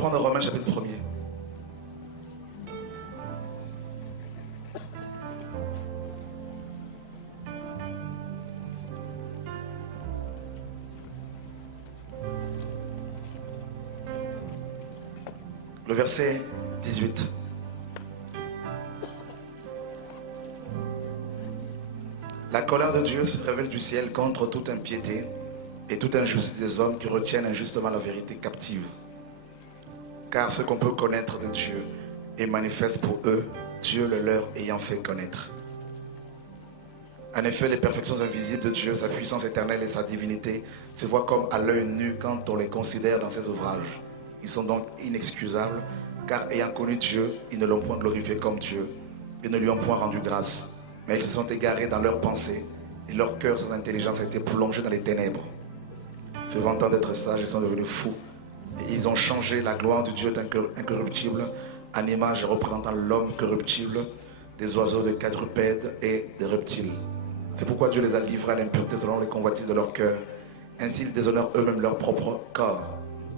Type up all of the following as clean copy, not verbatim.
prendre Romains chapitre 1er. Le verset 18. La colère de Dieu se révèle du ciel contre toute impiété et toute injustice des hommes qui retiennent injustement la vérité captive. Car ce qu'on peut connaître de Dieu est manifeste pour eux, Dieu le leur ayant fait connaître. En effet, les perfections invisibles de Dieu, sa puissance éternelle et sa divinité se voient comme à l'œil nu quand on les considère dans ses ouvrages. Ils sont donc inexcusables, car ayant connu Dieu, ils ne l'ont point glorifié comme Dieu, et ne lui ont point rendu grâce. Mais ils se sont égarés dans leurs pensées, et leur cœur sans intelligence a été plongé dans les ténèbres. Se vantant d'être sages, ils sont devenus fous. Et ils ont changé la gloire du Dieu incorruptible en image représentant l'homme corruptible, des oiseaux, des quadrupèdes et des reptiles. C'est pourquoi Dieu les a livrés à l'impureté selon les convoitises de leur cœur. Ainsi ils déshonorent eux-mêmes leur propre corps.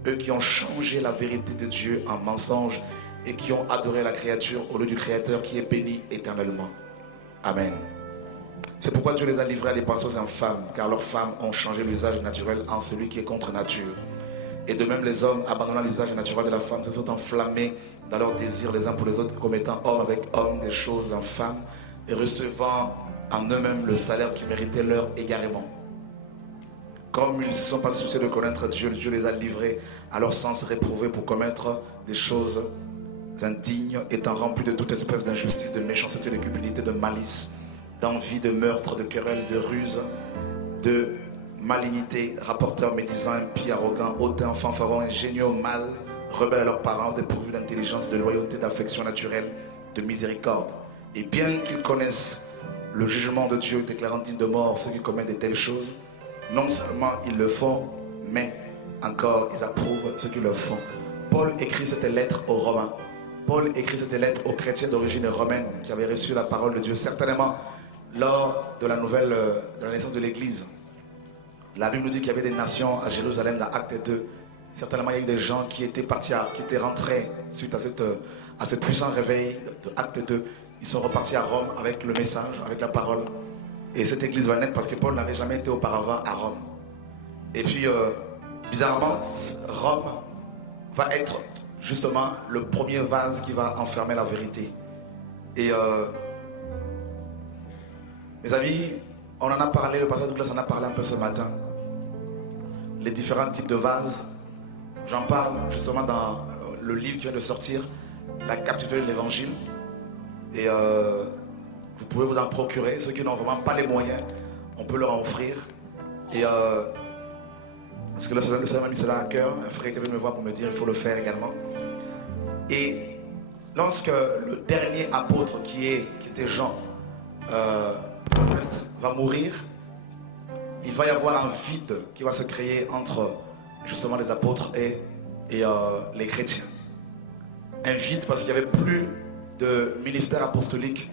Eux qui ont changé la vérité de Dieu en mensonge et qui ont adoré la créature au lieu du Créateur qui est béni éternellement. Amen. C'est pourquoi Dieu les a livrés à des pensées infâmes, car leurs femmes ont changé l'usage naturel en celui qui est contre nature. Et de même les hommes, abandonnant l'usage naturel de la femme, se sont enflammés dans leurs désirs les uns pour les autres, commettant homme avec homme des choses infâmes et recevant en eux-mêmes le salaire qui méritait leur égarement. Comme ils ne se sont pas souciés de connaître Dieu, Dieu les a livrés à leur sens réprouvé pour commettre des choses indignes, étant remplis de toute espèce d'injustice, de méchanceté, de cupidité, de malice, d'envie, de meurtre, de querelle, de ruse, de malignité, rapporteurs, médisants, impies, arrogants, hautains, fanfarons, ingénieux, mal, rebelles à leurs parents, dépourvus d'intelligence, de loyauté, d'affection naturelle, de miséricorde. Et bien qu'ils connaissent le jugement de Dieu déclarant digne de mort ceux qui commettent de telles choses, non seulement ils le font, mais encore ils approuvent ceux qui le font. Paul écrit cette lettre aux Romains. Paul écrit cette lettre aux chrétiens d'origine romaine qui avaient reçu la parole de Dieu, certainement lors de la naissance de l'Église. La Bible nous dit qu'il y avait des nations à Jérusalem dans Acte 2. Certainement il y a eu des gens qui étaient rentrés suite à ce puissant réveil de Acte 2. Ils sont repartis à Rome avec le message, avec la parole. Et cette église va naître parce que Paul n'avait jamais été auparavant à Rome. Et puis, bizarrement, Rome va être justement le premier vase qui va enfermer la vérité. Et mes amis, on en a parlé, le pasteur Douglas en a parlé un peu ce matin. Les différents types de vases. J'en parle justement dans le livre qui vient de sortir, La captivité de l'évangile. Et vous pouvez vous en procurer. Ceux qui n'ont vraiment pas les moyens, on peut leur en offrir. Et parce que le Seigneur m'a mis cela à cœur. Un frère qui venu me voir pour me dire qu'il faut le faire également. Et lorsque le dernier apôtre qui était Jean va mourir, il va y avoir un vide qui va se créer entre justement les apôtres et les chrétiens. Un vide parce qu'il n'y avait plus de ministère apostolique,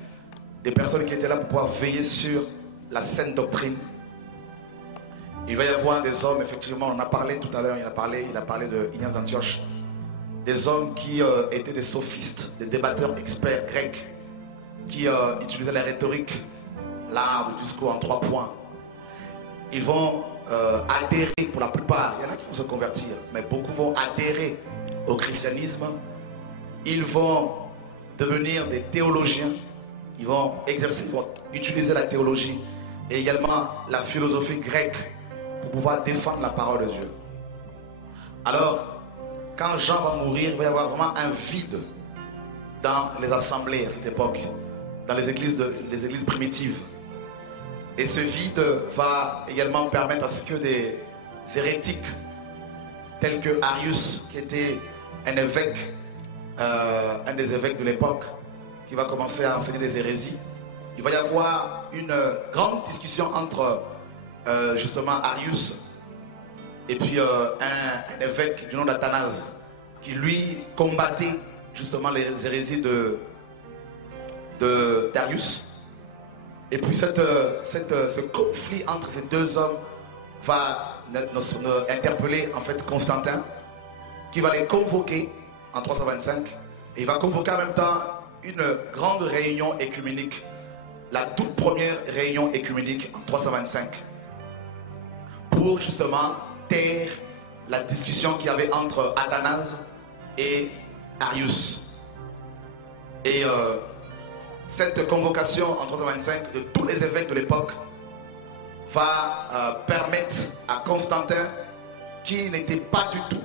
des personnes qui étaient là pour pouvoir veiller sur la saine doctrine. Il va y avoir des hommes, effectivement, on en a parlé tout à l'heure, il a parlé de Ignace d'Antioche, des hommes qui étaient des sophistes, des débatteurs experts grecs, qui utilisaient la rhétorique, l'art du discours en 3 points. Ils vont adhérer, pour la plupart, il y en a qui vont se convertir, mais beaucoup vont adhérer au christianisme. Ils vont devenir des théologiens, ils vont utiliser la théologie et également la philosophie grecque pour pouvoir défendre la parole de Dieu. Alors, quand Jean va mourir, il va y avoir vraiment un vide dans les assemblées à cette époque, dans les églises primitives. Et ce vide va également permettre à ce que des hérétiques tels que Arius, qui était un des évêques de l'époque, qui va commencer à enseigner des hérésies. Il va y avoir une grande discussion entre justement Arius et puis un évêque du nom d'Athanase, qui lui combattait justement les hérésies d'Arius. Et puis ce conflit entre ces deux hommes va interpeller en fait Constantin, qui va les convoquer en 325. Et il va convoquer en même temps une grande réunion écuménique, la toute première réunion écuménique en 325, pour justement taire la discussion qu'il y avait entre Athanase et Arius. Et cette convocation en 325 de tous les évêques de l'époque va permettre à Constantin, qui n'était pas du tout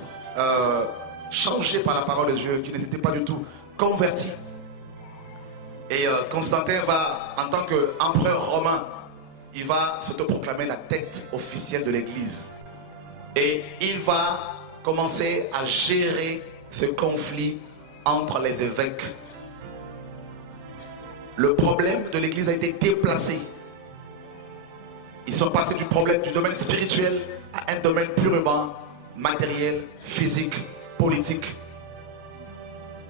changé par la parole de Dieu, qui n'était pas du tout converti. Et Constantin va, en tant qu'empereur romain, il va s'autoproclamer la tête officielle de l'Église. Et il va commencer à gérer ce conflit entre les évêques. Le problème de l'Église a été déplacé. Ils sont passés du problème du domaine spirituel à un domaine purement matériel, physique, politique.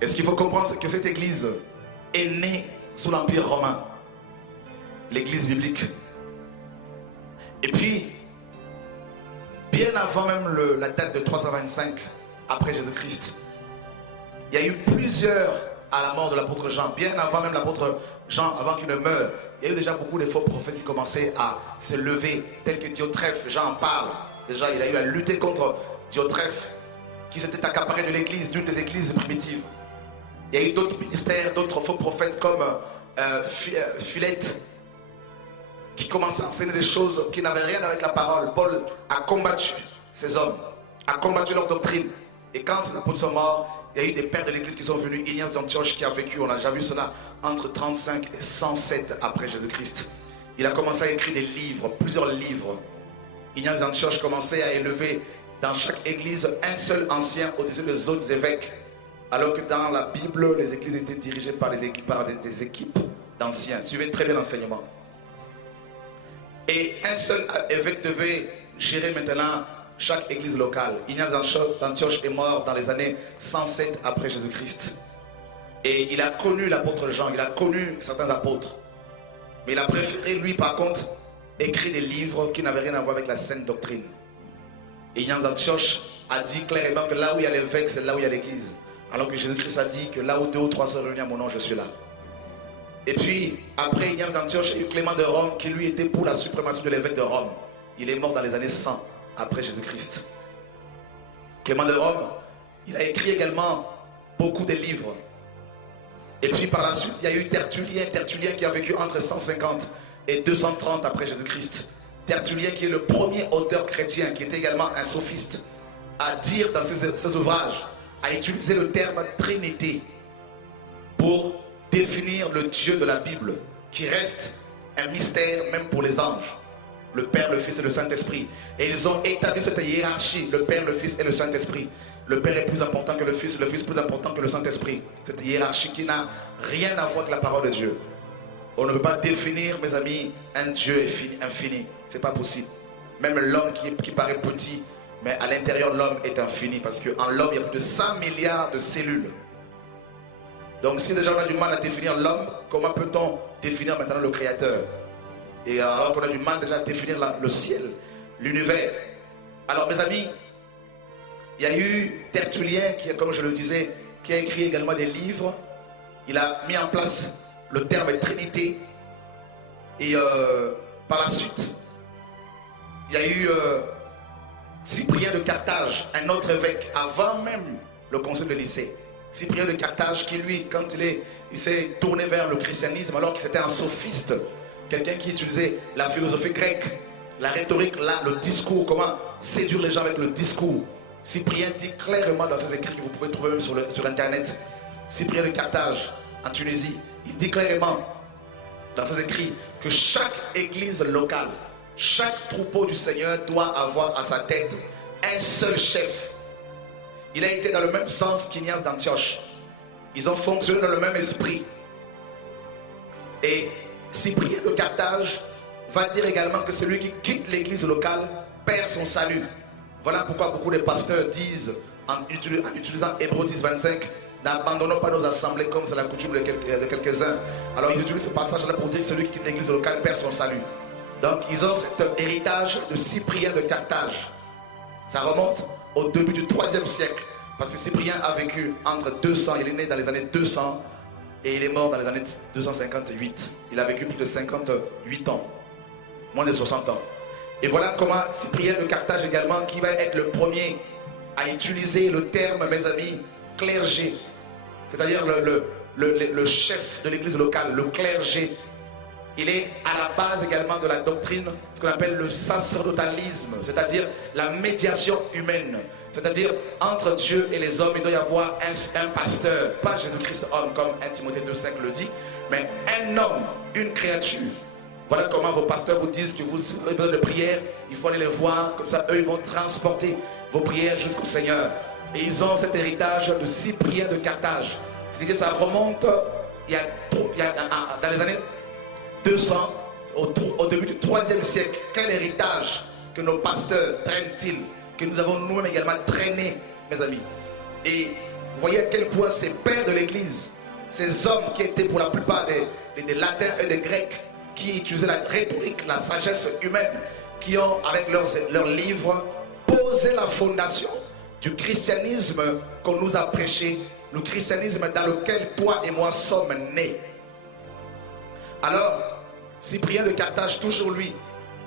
Et ce qu'il faut comprendre, c'est que cette Église est née sous l'Empire romain, l'Église biblique. Et puis, bien avant même la date de 325 après Jésus-Christ, il y a eu plusieurs, à la mort de l'apôtre Jean, bien avant même l'apôtre Jean, avant qu'il ne meure, il y a eu déjà beaucoup de faux prophètes qui commençaient à se lever, tels que Diotrephe. Jean en parle. Déjà, il a eu à lutter contre Diotrephe, qui s'était accaparé de l'église, d'une des églises primitives. Il y a eu d'autres ministères, d'autres faux prophètes comme Philette, qui commençaient à enseigner des choses qui n'avaient rien avec la parole. Paul a combattu ces hommes, a combattu leur doctrine. Et quand ces apôtres sont morts, il y a eu des pères de l'église qui sont venus. Ignace d'Antioche qui a vécu, on a déjà vu cela, entre 35 et 107 après Jésus-Christ. Il a commencé à écrire des livres, plusieurs livres. Ignace d'Antioche commençait à élever dans chaque église un seul ancien au-dessus des autres évêques. Alors que dans la Bible, les églises étaient dirigées par des équipes d'anciens. Suivez très bien l'enseignement. Et un seul évêque devait gérer maintenant chaque église locale. Ignace d'Antioche est mort dans les années 107 après Jésus-Christ. Et il a connu l'apôtre Jean, il a connu certains apôtres. Mais il a préféré, lui, par contre, écrire des livres qui n'avaient rien à voir avec la sainte doctrine. Et Ignace d'Antioche a dit clairement que là où il y a l'évêque, c'est là où il y a l'église. Alors que Jésus-Christ a dit que là où 2 ou 3 sont réunis à mon nom, je suis là. Et puis, après Ignace d'Antioche, il y a eu Clément de Rome qui lui était pour la suprématie de l'évêque de Rome. Il est mort dans les années 100 après Jésus-Christ. Clément de Rome, il a écrit également beaucoup de livres. Et puis par la suite, il y a eu Tertullien qui a vécu entre 150 et 230 après Jésus-Christ. Tertullien qui est le premier auteur chrétien, qui était également un sophiste, à dire dans ses ouvrages, à utiliser le terme Trinité pour définir le Dieu de la Bible, qui reste un mystère même pour les anges. Le Père, le Fils et le Saint-Esprit. Et ils ont établi cette hiérarchie, le Père, le Fils et le Saint-Esprit. Le Père est plus important que le Fils plus important que le Saint-Esprit. Cette hiérarchie qui n'a rien à voir avec la parole de Dieu. On ne peut pas définir, mes amis, un Dieu infini. Ce n'est pas possible. Même l'homme qui paraît petit, mais à l'intérieur de l'homme est infini. Parce qu'en l'homme, il y a plus de 100 milliards de cellules. Donc si déjà on a du mal à définir l'homme, comment peut-on définir maintenant le Créateur? Et alors qu'on a du mal déjà à définir le ciel, l'univers. Alors mes amis, il y a eu Tertullien, qui, comme je le disais, qui a écrit également des livres. Il a mis en place le terme Trinité. Et par la suite, il y a eu Cyprien de Carthage, un autre évêque, avant même le concile de Nicée. Cyprien de Carthage qui lui, quand il s'est tourné vers le christianisme, alors qu'il était un sophiste, quelqu'un qui utilisait la philosophie grecque, la rhétorique, le discours, comment séduire les gens avec le discours. Cyprien dit clairement dans ses écrits que vous pouvez trouver même sur Internet. Cyprien de Carthage, en Tunisie, il dit clairement dans ses écrits que chaque église locale, chaque troupeau du Seigneur doit avoir à sa tête un seul chef. Il a été dans le même sens qu'Ignace d'Antioche. Ils ont fonctionné dans le même esprit. Et Cyprien de Carthage va dire également que celui qui quitte l'église locale perd son salut. Voilà pourquoi beaucoup de pasteurs disent, en utilisant Hébreux 10, 25, n'abandonnons pas nos assemblées comme c'est la coutume de quelques-uns. Alors ils utilisent ce passage-là pour dire que celui qui quitte l'église locale perd son salut. Donc ils ont cet héritage de Cyprien de Carthage. Ça remonte au début du 3e siècle. Parce que Cyprien a vécu entre 200, il est né dans les années 200 et il est mort dans les années 258. Il a vécu plus de 58 ans, moins de 60 ans. Et voilà comment Cyprien de Carthage également, qui va être le premier à utiliser le terme, mes amis, clergé. C'est-à-dire le chef de l'église locale, le clergé. Il est à la base également de la doctrine, ce qu'on appelle le sacerdotalisme, c'est-à-dire la médiation humaine. C'est-à-dire, entre Dieu et les hommes, il doit y avoir un pasteur, pas Jésus-Christ homme, comme 1 Timothée 2,5 le dit, mais un homme, une créature. Voilà comment vos pasteurs vous disent que vous avez besoin de prière, il faut aller les voir, comme ça, eux, ils vont transporter vos prières jusqu'au Seigneur. Et ils ont cet héritage de Cyprien de Carthage. C'est-à-dire, ça remonte dans les années 200, au début du 3e siècle. Quel héritage que nos pasteurs traînent-ils, que nous avons nous-mêmes également traîné, mes amis. Et vous voyez à quel point ces pères de l'église, ces hommes qui étaient pour la plupart des latins et des grecs, qui utilisaient la rhétorique, la sagesse humaine, qui ont, avec leurs livres, posé la fondation du christianisme qu'on nous a prêché, le christianisme dans lequel toi et moi sommes nés. Alors, Cyprien de Carthage, toujours lui,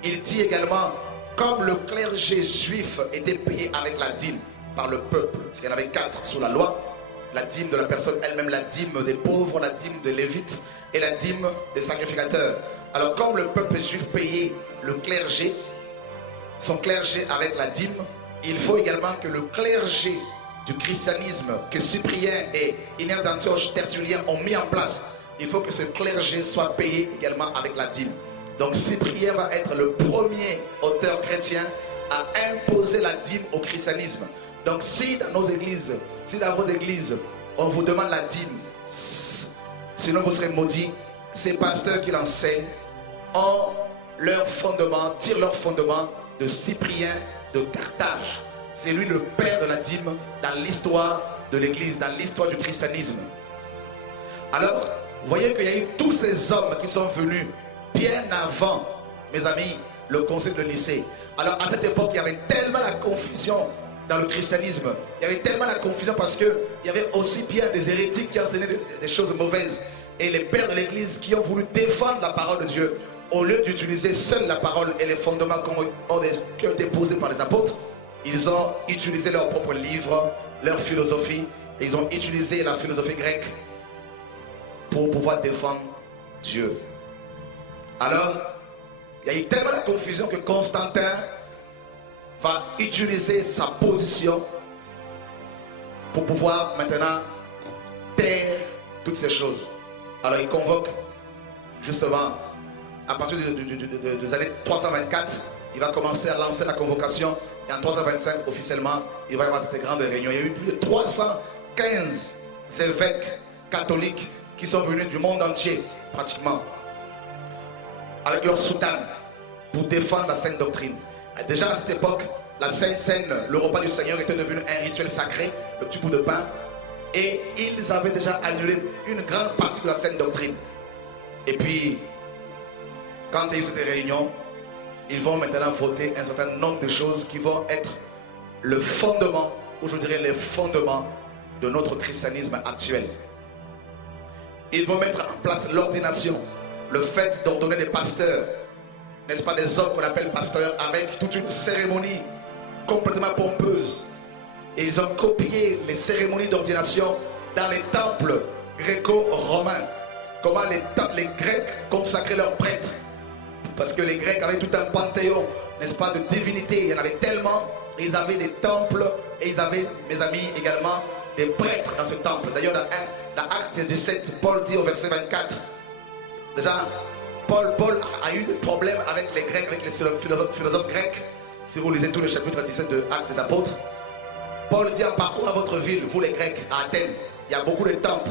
il dit également, comme le clergé juif était payé avec la dîme par le peuple, parce qu'il y en avait 4 sous la loi, la dîme de la personne elle-même, la dîme des pauvres, la dîme des lévites et la dîme des sacrificateurs. Alors comme le peuple juif payait le clergé, son clergé avec la dîme, il faut également que le clergé du christianisme que Cyprien et Ignaz d'Antioche, Tertullien ont mis en place, il faut que ce clergé soit payé également avec la dîme. Donc Cyprien va être le premier auteur chrétien à imposer la dîme au christianisme. Donc si dans nos églises, si dans vos églises, on vous demande la dîme, sinon vous serez maudits, ces pasteurs qui l'enseignent ont leur fondement, tirent leur fondement de Cyprien de Carthage. C'est lui le père de la dîme dans l'histoire de l'église, dans l'histoire du christianisme. Alors, vous voyez qu'il y a eu tous ces hommes qui sont venus bien avant, mes amis, le concile de Nicée. Alors à cette époque, il y avait tellement la confusion dans le christianisme. Il y avait tellement la confusion parce qu'il y avait aussi bien des hérétiques qui enseignaient des choses mauvaises. Et les pères de l'église qui ont voulu défendre la parole de Dieu, au lieu d'utiliser seule la parole et les fondements qui ont été posés par les apôtres, ils ont utilisé leurs propres livres, leur philosophie, et ils ont utilisé la philosophie grecque pour pouvoir défendre Dieu. Alors, il y a eu tellement de confusion que Constantin va utiliser sa position pour pouvoir maintenant taire toutes ces choses. Alors il convoque justement, à partir des années 324, il va commencer à lancer la convocation et en 325 officiellement, il va y avoir cette grande réunion. Il y a eu plus de 315 évêques catholiques qui sont venus du monde entier pratiquement, avec leur soutane pour défendre la sainte doctrine. Déjà à cette époque, la Sainte Seine, le repas du Seigneur était devenu un rituel sacré, le petit bout de pain, et ils avaient déjà annulé une grande partie de la sainte doctrine. Et puis, quand il y a eu cette réunion, ils vont maintenant voter un certain nombre de choses qui vont être le fondement, ou je dirais les fondements de notre christianisme actuel. Ils vont mettre en place l'ordination, le fait d'ordonner des pasteurs, n'est-ce pas, des hommes qu'on appelle pasteurs, avec toute une cérémonie complètement pompeuse. Et ils ont copié les cérémonies d'ordination dans les temples gréco-romains. Comment les Grecs consacraient leurs prêtres. Parce que les Grecs avaient tout un panthéon, n'est-ce pas, de divinités. Il y en avait tellement. Ils avaient des temples et ils avaient, mes amis, également des prêtres dans ce temple. D'ailleurs, dans Acte 17, Paul dit au verset 24, déjà, Paul a eu des problèmes avec les Grecs, avec les philosophes grecs. Si vous lisez tout le chapitre 17 de Actes des Apôtres, Paul dit en parcourant votre ville, vous les Grecs, à Athènes, il y a beaucoup de temples.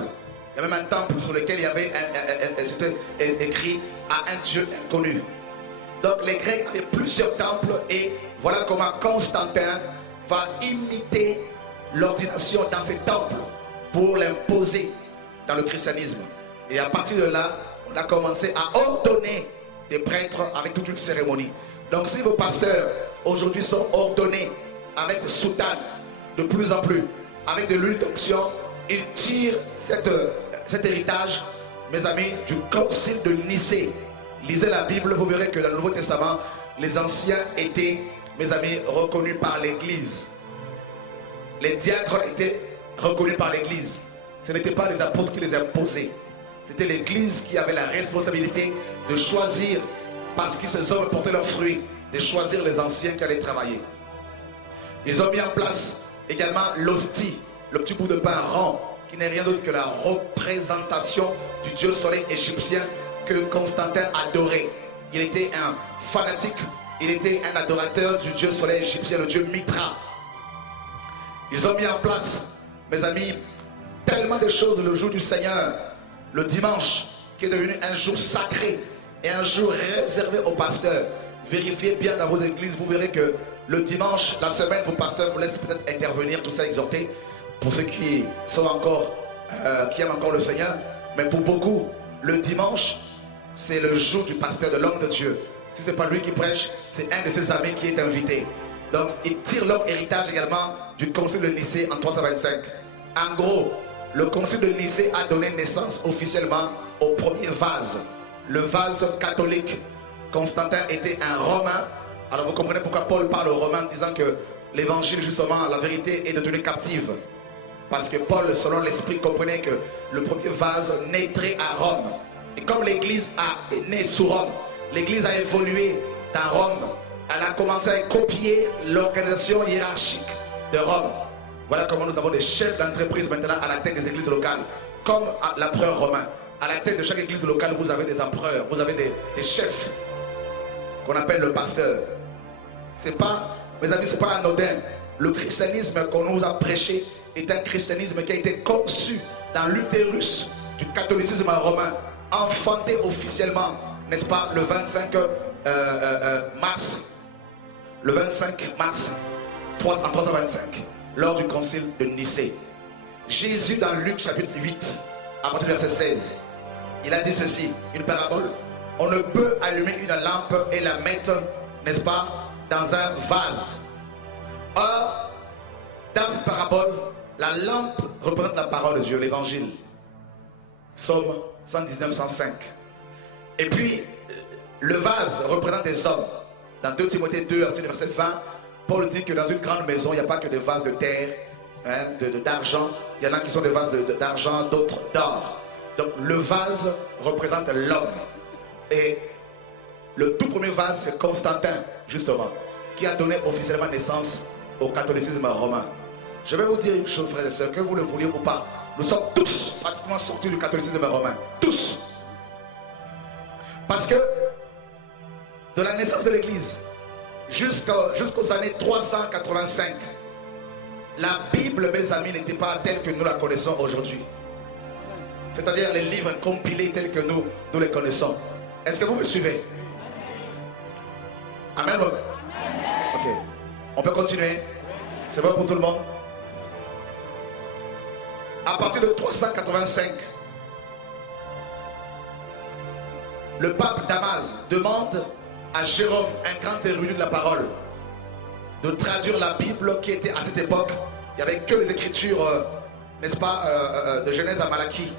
Il y a même un temple sur lequel il y avait c'était écrit à un Dieu inconnu. Donc les Grecs avaient plusieurs temples et voilà comment Constantin va imiter l'ordination dans ces temples pour l'imposer dans le christianisme. Et à partir de là, on a commencé à ordonner des prêtres avec toute une cérémonie. Donc si vos pasteurs aujourd'hui sont ordonnés avec soutane de plus en plus, avec de l'huile d'onction, il tire cet héritage, mes amis, du concile de Nicée. Lisez la Bible, vous verrez que dans le Nouveau Testament, les anciens étaient, mes amis, reconnus par l'Église. Les diacres étaient reconnus par l'Église. Ce n'étaient pas les apôtres qui les imposaient. C'était l'Église qui avait la responsabilité de choisir, parce que ces hommes portaient leurs fruits, de choisir les anciens qui allaient travailler. Ils ont mis en place également l'hostie, le petit bout de pain rond, qui n'est rien d'autre que la représentation du dieu soleil égyptien que Constantin adorait. Il était un fanatique, il était un adorateur du dieu soleil égyptien, le dieu Mitra. Ils ont mis en place, mes amis, tellement de choses le jour du Seigneur, le dimanche, qui est devenu un jour sacré et un jour réservé aux pasteurs. Vérifiez bien dans vos églises, vous verrez que le dimanche, la semaine, vos pasteurs vous laissent peut-être intervenir, tout ça exhorter, pour ceux qui sont encore, qui aiment encore le Seigneur. Mais pour beaucoup, le dimanche, c'est le jour du pasteur, de l'homme de Dieu. Si ce n'est pas lui qui prêche, c'est un de ses amis qui est invité. Donc, il tire leur héritage également du concile de Nicée en 325. En gros, le concile de Nicée a donné naissance officiellement au premier vase, le vase catholique. Constantin était un Romain. Alors vous comprenez pourquoi Paul parle aux Romains en disant que l'évangile, justement, la vérité est devenue captive. Parce que Paul, selon l'esprit, comprenait que le premier vase naîtrait à Rome. Et comme l'église est née sous Rome, l'église a évolué dans Rome. Elle a commencé à copier l'organisation hiérarchique de Rome. Voilà comment nous avons des chefs d'entreprise maintenant à la tête des églises locales, comme l'empereur romain. À la tête de chaque église locale, vous avez des empereurs, vous avez des chefs qu'on appelle le pasteur. C'est pas, mes amis, c'est pas anodin. Le christianisme qu'on nous a prêché est un christianisme qui a été conçu dans l'utérus du catholicisme romain, enfanté officiellement, n'est-ce pas, le 25 mars. Le 25 mars en 325, lors du concile de Nicée. Jésus, dans Luc chapitre 8, à partir du verset 16, il a dit ceci, une parabole. On ne peut allumer une lampe et la mettre, n'est-ce pas, dans un vase. Or, dans cette parabole, la lampe représente la parole de Dieu, l'évangile. Psaume 119, 105. Et puis, le vase représente des hommes. Dans 2 Timothée 2, à partir du verset 20, Paul dit que dans une grande maison, il n'y a pas que des vases de terre, d'argent. Il y en a qui sont des vases d'argent, d'autres d'or. Donc le vase représente l'homme. Et le tout premier vase, c'est Constantin, justement, qui a donné officiellement naissance au catholicisme romain. Je vais vous dire une chose, frères et sœurs, que vous le vouliez ou pas, nous sommes tous pratiquement sortis du catholicisme romain. Tous. Parce que de la naissance de l'Église jusqu'aux années 385, la Bible, mes amis, n'était pas telle que nous la connaissons aujourd'hui. C'est-à-dire les livres compilés tels que nous les connaissons. Est-ce que vous me suivez? Amen. Ok. On peut continuer? C'est bon pour tout le monde? À partir de 385, le pape Damas demande à Jérôme, un grand érudit de la parole, de traduire la Bible qui était à cette époque. Il n'y avait que les écritures, n'est-ce pas, de Genèse à Malachie.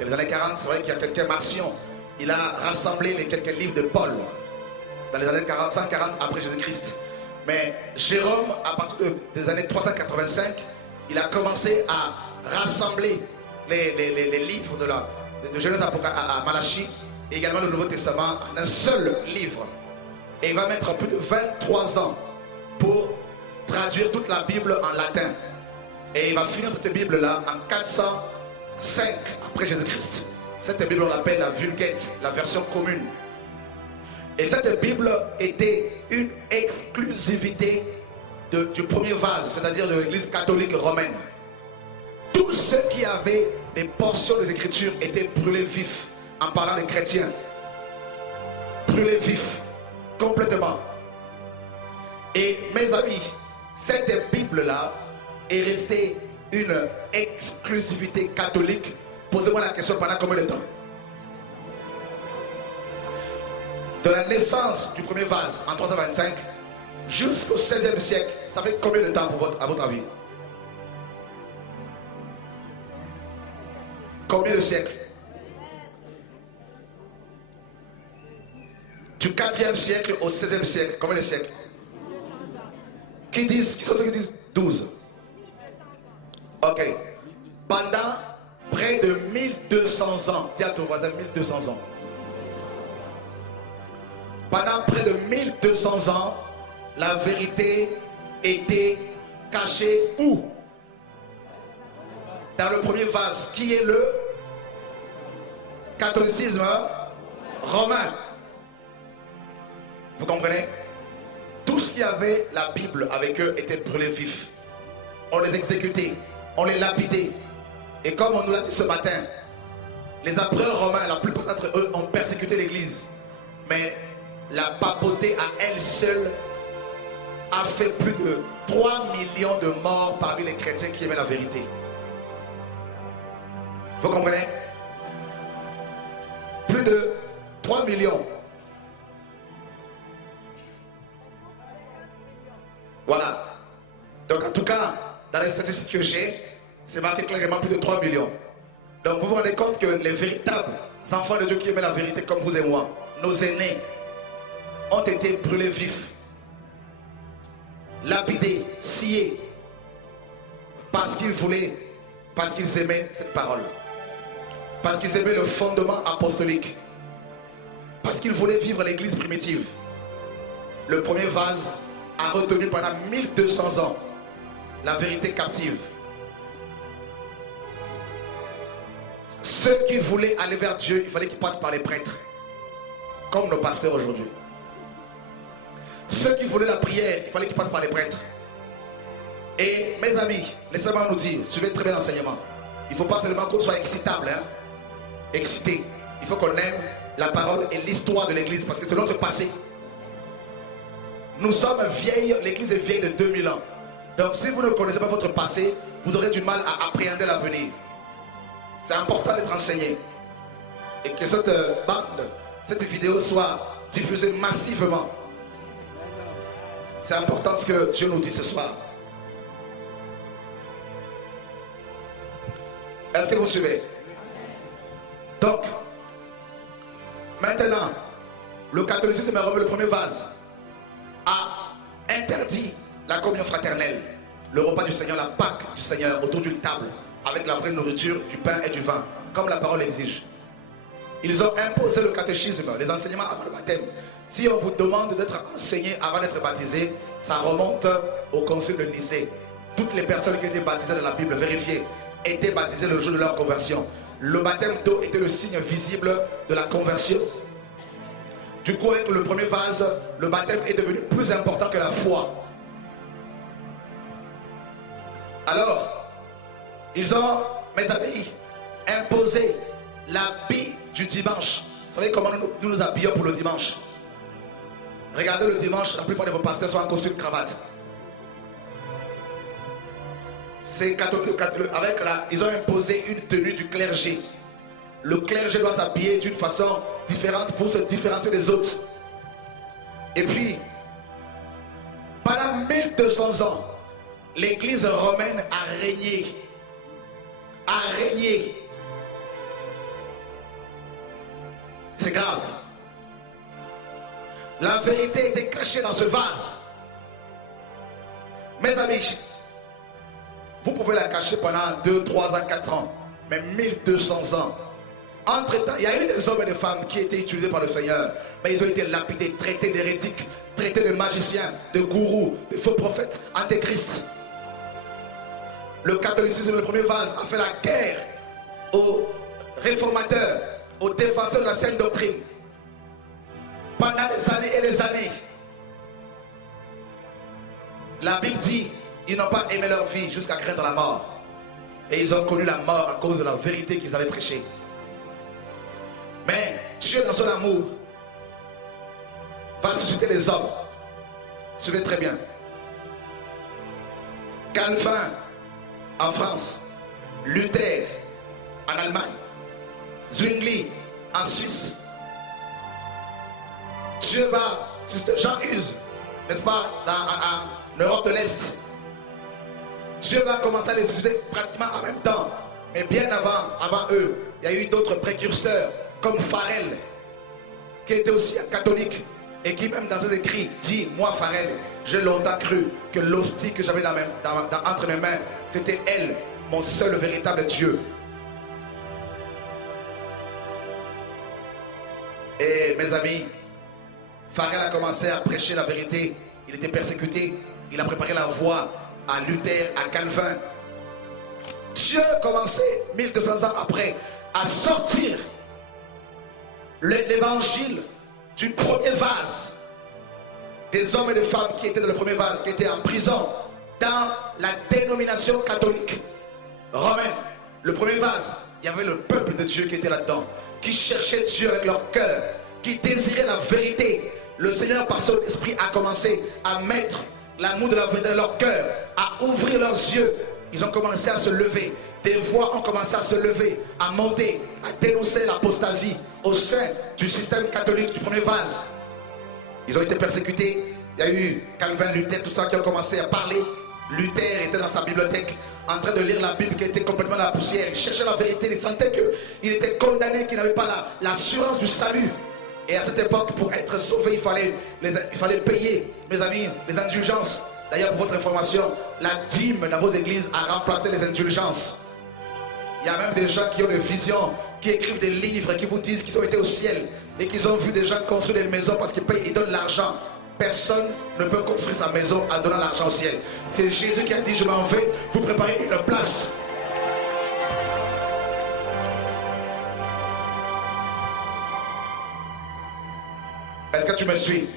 Et dans les années 40, c'est vrai qu'il y a quelqu'un, Marcion, il a rassemblé les quelques livres de Paul dans les années 140 après Jésus-Christ. Mais Jérôme, à partir des années 385, il a commencé à rassembler les livres de Genèse à Malachie et également le Nouveau Testament en un seul livre. Et il va mettre plus de 23 ans pour traduire toute la Bible en latin. Et il va finir cette Bible-là en 405 après Jésus-Christ. Cette Bible, on l'appelle la Vulgate, la version commune. Et cette Bible était une exclusivité du premier vase, c'est-à-dire de l'Église catholique romaine. Tous ceux qui avaient des portions des Écritures étaient brûlés vifs, en parlant des chrétiens. Brûlés vifs, complètement. Et mes amis, cette Bible-là est restée une exclusivité catholique. Posez-moi la question, pendant combien de temps? De la naissance du premier vase en 325 jusqu'au 16e siècle, ça fait combien de temps à votre avis? Combien de siècles? Du 4e siècle au 16e siècle. Combien de siècles? Qui sont ceux qui disent 12? Ok. Pendant près de 1200 ans. Dis à ton voisin 1200 ans. Pendant près de 1200 ans, la vérité était cachée où? Dans le premier vase, qui est le catholicisme romain. Vous comprenez? Tout ce qui avait la Bible avec eux était brûlé vif. On les exécutait, on les lapidait. Et comme on nous l'a dit ce matin, les empereurs romains, la plupart d'entre eux, ont persécuté l'Église. Mais la papauté à elle seule a fait plus de 3 millions de morts parmi les chrétiens qui aimaient la vérité. Vous comprenez? Plus de 3 millions. Voilà. Donc en tout cas, dans les statistiques que j'ai, c'est marqué clairement plus de 3 millions. Donc vous vous rendez compte que les véritables enfants de Dieu qui aimaient la vérité comme vous et moi, nos aînés, ont été brûlés vifs, lapidés, sciés, parce qu'ils voulaient, parce qu'ils aimaient cette parole, parce qu'ils aimaient le fondement apostolique, parce qu'ils voulaient vivre l'église primitive. Le premier vase a retenu pendant 1200 ans la vérité captive. Ceux qui voulaient aller vers Dieu, il fallait qu'ils passent par les prêtres, comme nos pasteurs aujourd'hui. Ceux qui voulaient la prière, il fallait qu'ils passent par les prêtres. Et mes amis, laissez-moi nous dire, suivez très bien l'enseignement. Il ne faut pas seulement qu'on soit excitable, hein, excité. Il faut qu'on aime la parole et l'histoire de l'église, parce que c'est notre passé. Nous sommes vieilles, l'église est vieille de 2000 ans. Donc si vous ne connaissez pas votre passé, vous aurez du mal à appréhender l'avenir. C'est important d'être enseigné. Et que cette bande, cette vidéo soit diffusée massivement. C'est important ce que Dieu nous dit ce soir. Est-ce que vous suivez? Donc, maintenant, le catholicisme est revenu le premier vase, a interdit la communion fraternelle, le repas du Seigneur, la Pâque du Seigneur autour d'une table, avec la vraie nourriture, du pain et du vin, comme la parole exige. Ils ont imposé le catéchisme, les enseignements avant le baptême. Si on vous demande d'être enseigné avant d'être baptisé, ça remonte au concile de Nicée. Toutes les personnes qui étaient baptisées dans la Bible, vérifiées, étaient baptisées le jour de leur conversion. Le baptême d'eau était le signe visible de la conversion. Du coup, avec le premier vase, le baptême est devenu plus important que la foi. Alors, ils ont, mes amis, imposé l'habit du dimanche. Vous savez comment nous nous habillons pour le dimanche? Regardez le dimanche, la plupart de vos pasteurs sont en costume cravate. C'est ils ont imposé une tenue du clergé. Le clergé doit s'habiller d'une façon différente pour se différencier des autres. Et puis, pendant 1200 ans, l'église romaine a régné. A régné. C'est grave. La vérité était cachée dans ce vase. Mes amis, vous pouvez la cacher pendant 2, 3 ans, 4 ans, mais 1200 ans. Entre-temps, il y a eu des hommes et des femmes qui étaient utilisés par le Seigneur, mais ils ont été lapidés, traités d'hérétiques, traités de magiciens, de gourous, de faux prophètes, antéchrist. Le catholicisme, le premier vase, a fait la guerre aux réformateurs, aux défenseurs de la saine doctrine. Pendant des années et des années, la Bible dit, ils n'ont pas aimé leur vie jusqu'à craindre la mort. Et ils ont connu la mort à cause de la vérité qu'ils avaient prêchée. Mais Dieu, dans son amour, va susciter les hommes. Suivez très bien. Calvin en France, Luther en Allemagne, Zwingli en Suisse. Dieu va susciter Jean Hus, n'est-ce pas, en Europe de l'Est. Dieu va commencer à les susciter pratiquement en même temps. Mais bien avant eux, il y a eu d'autres précurseurs, comme Farel, qui était aussi un catholique, et qui même dans ses écrits dit, moi Farel, j'ai longtemps cru que l'hostie que j'avais entre mes mains, c'était elle, mon seul véritable Dieu. Et mes amis, Farel a commencé à prêcher la vérité. Il était persécuté. Il a préparé la voie à Luther, à Calvin. Dieu commençait 1200 ans après à sortir l'évangile du premier vase, des hommes et des femmes qui étaient dans le premier vase, qui étaient en prison dans la dénomination catholique romaine. Le premier vase, il y avait le peuple de Dieu qui était là-dedans, qui cherchait Dieu avec leur cœur, qui désirait la vérité. Le Seigneur, par son esprit, a commencé à mettre l'amour de la vérité dans leur cœur, à ouvrir leurs yeux. Ils ont commencé à se lever. Des voix ont commencé à se lever, à monter, à dénoncer l'apostasie au sein du système catholique du premier vase. Ils ont été persécutés. Il y a eu Calvin, Luther, tout ça qui ont commencé à parler. Luther était dans sa bibliothèque en train de lire la Bible qui était complètement dans la poussière. Il cherchait la vérité. Il sentait qu'il était condamné, qu'il n'avait pas l'assurance du salut. Et à cette époque, pour être sauvé, il fallait payer, mes amis, les indulgences. D'ailleurs, pour votre information, la dîme dans vos églises a remplacé les indulgences. Il y a même des gens qui ont des visions, qui écrivent des livres, qui vous disent qu'ils ont été au ciel et qu'ils ont vu des gens construire des maisons parce qu'ils payent, ils donnent l'argent. Personne ne peut construire sa maison en donnant l'argent au ciel. C'est Jésus qui a dit, je m'en vais vous préparer une place. Est-ce que tu me suis?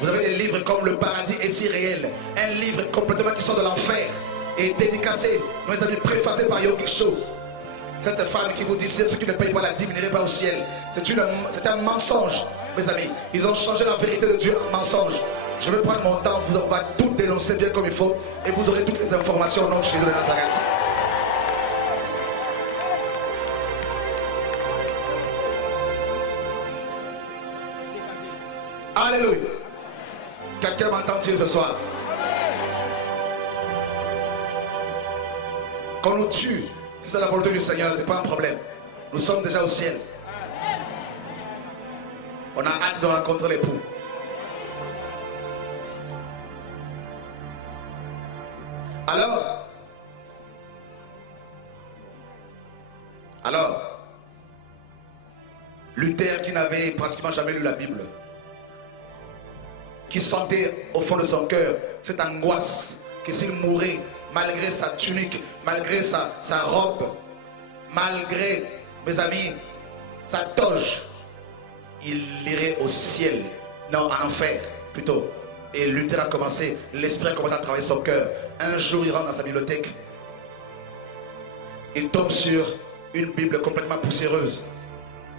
Vous avez des livres comme Le paradis est si réel, un livre complètement qui sort de l'enfer et dédicacé, mes amis, préfacé par Yogi Cho. Cette femme qui vous dit ceux qui ne payent pas la dîme n'iraient pas au ciel. C'est un mensonge, mes amis. Ils ont changé la vérité de Dieu en mensonge. Je vais prendre mon temps, on va tout dénoncer bien comme il faut et vous aurez toutes les informations au nom de Jésus de Nazareth. Alléluia. Quelqu'un m'entend-il ce soir? Qu'on nous tue, si c'est la volonté du Seigneur, ce n'est pas un problème. Nous sommes déjà au ciel. On a hâte de rencontrer l'époux. Alors, Luther qui n'avait pratiquement jamais lu la Bible, qui sentait au fond de son cœur cette angoisse que s'il mourait, malgré sa tunique, malgré sa robe, malgré, mes amis, sa toge, il irait au ciel, non, en enfer plutôt. Et Luther a commencé, l'esprit a commencé à travailler son cœur. Un jour, il rentre dans sa bibliothèque, il tombe sur une Bible complètement poussiéreuse.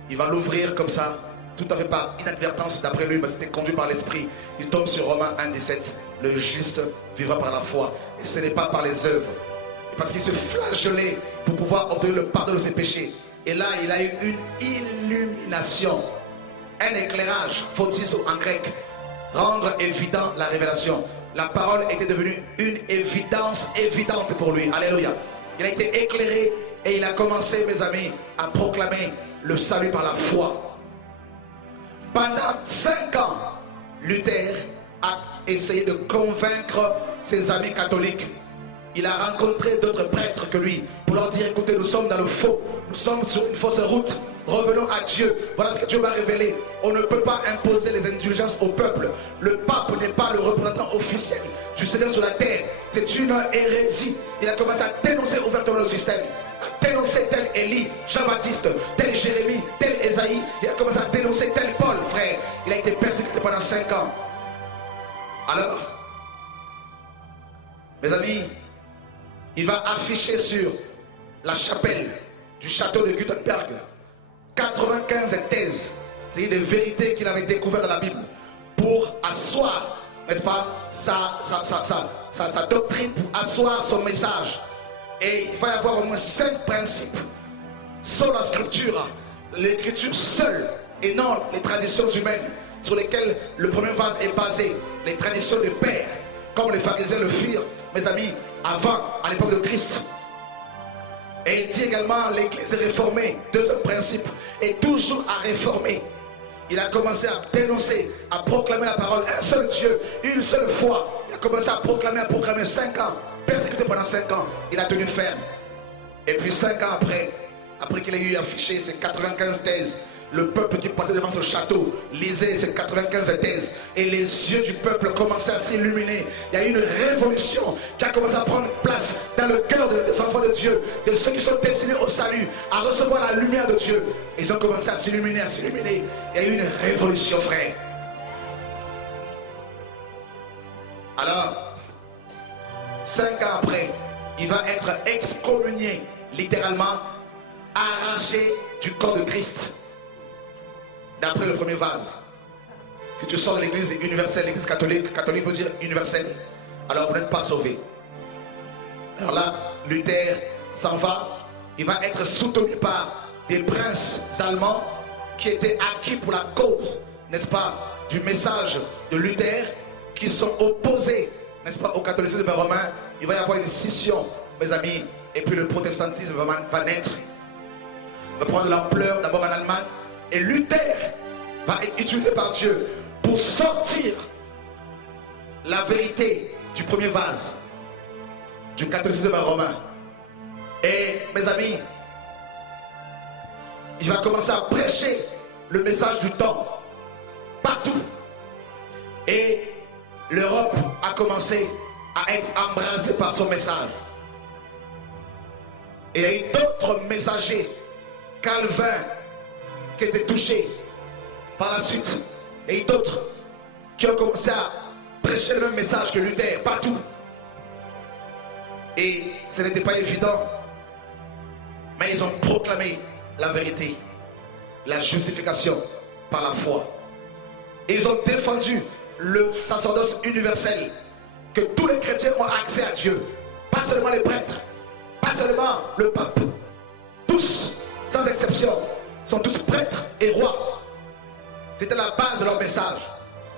Il va l'ouvrir comme ça, tout à fait par inadvertance, d'après lui, mais c'était conduit par l'esprit. Il tombe sur Romains 1,17. Le juste vivra par la foi. Et ce n'est pas par les œuvres. Et parce qu'il se flagellait pour pouvoir obtenir le pardon de ses péchés. Et là, il a eu une illumination. Un éclairage, photis en grec. Rendre évident la révélation. La parole était devenue une évidence évidente pour lui. Alléluia. Il a été éclairé et il a commencé, mes amis, à proclamer le salut par la foi. Pendant 5 ans, Luther a essayé de convaincre ses amis catholiques. Il a rencontré d'autres prêtres que lui pour leur dire, écoutez, nous sommes dans le faux, nous sommes sur une fausse route, revenons à Dieu. Voilà ce que Dieu m'a révélé. On ne peut pas imposer les indulgences au peuple. Le pape n'est pas le représentant officiel du Seigneur sur la terre. C'est une hérésie. Il a commencé à dénoncer ouvertement le système, à dénoncer tel Élie, Jean-Baptiste, tel Jérémie, tel Ésaïe. Il a commencé à dénoncer tel Paul, frère. Il a été persécuté pendant 5 ans. Alors, mes amis, il va afficher sur la chapelle du château de Gutenberg 95 thèses, c'est-à-dire des vérités qu'il avait découvertes dans la Bible, pour asseoir, n'est-ce pas, sa doctrine, pour asseoir son message. Et il va y avoir au moins 5 principes sur la scripture, l'écriture seule, et non les traditions humaines sur lesquelles le premier vase est basé, les traditions des pères, comme les pharisiens le firent, mes amis, avant, à l'époque de Christ. Et il dit également l'église est réformée. Deuxième principe. Et toujours à réformer. Il a commencé à dénoncer, à proclamer la parole. Un seul Dieu, une seule foi. Il a commencé à proclamer 5 ans. Persécuté pendant 5 ans. Il a tenu ferme. Et puis 5 ans après qu'il ait eu affiché ses 95 thèses, le peuple qui passait devant ce château lisait ces 95 thèses et les yeux du peuple commençaient à s'illuminer. Il y a eu une révolution qui a commencé à prendre place dans le cœur des enfants de Dieu, de ceux qui sont destinés au salut, à recevoir la lumière de Dieu. Ils ont commencé à s'illuminer, à s'illuminer. Il y a eu une révolution, frère. Alors, 5 ans après, il va être excommunié, littéralement arraché du corps de Christ. D'après le premier vase. Si tu sors de l'église universelle, l'église catholique, catholique veut dire universelle, alors vous n'êtes pas sauvé. Alors là, Luther s'en va, il va être soutenu par des princes allemands qui étaient acquis pour la cause, n'est-ce pas, du message de Luther, qui sont opposés, n'est-ce pas, au catholicisme romain. Il va y avoir une scission, mes amis, et puis le protestantisme va naître, va prendre de l'ampleur d'abord en Allemagne. Et Luther va être utilisé par Dieu pour sortir la vérité du premier vase du catholicisme romain. Et mes amis, il va commencer à prêcher le message du temps partout. Et l'Europe a commencé à être embrasée par son message. Et il y a eu d'autres messagers, Calvin, qui étaient touchés par la suite, et d'autres qui ont commencé à prêcher le même message que Luther partout. Et ce n'était pas évident, mais ils ont proclamé la vérité, la justification par la foi. Et ils ont défendu le sacerdoce universel, que tous les chrétiens ont accès à Dieu, pas seulement les prêtres, pas seulement le pape, tous sans exception sont tous prêtres et rois. C'était la base de leur message.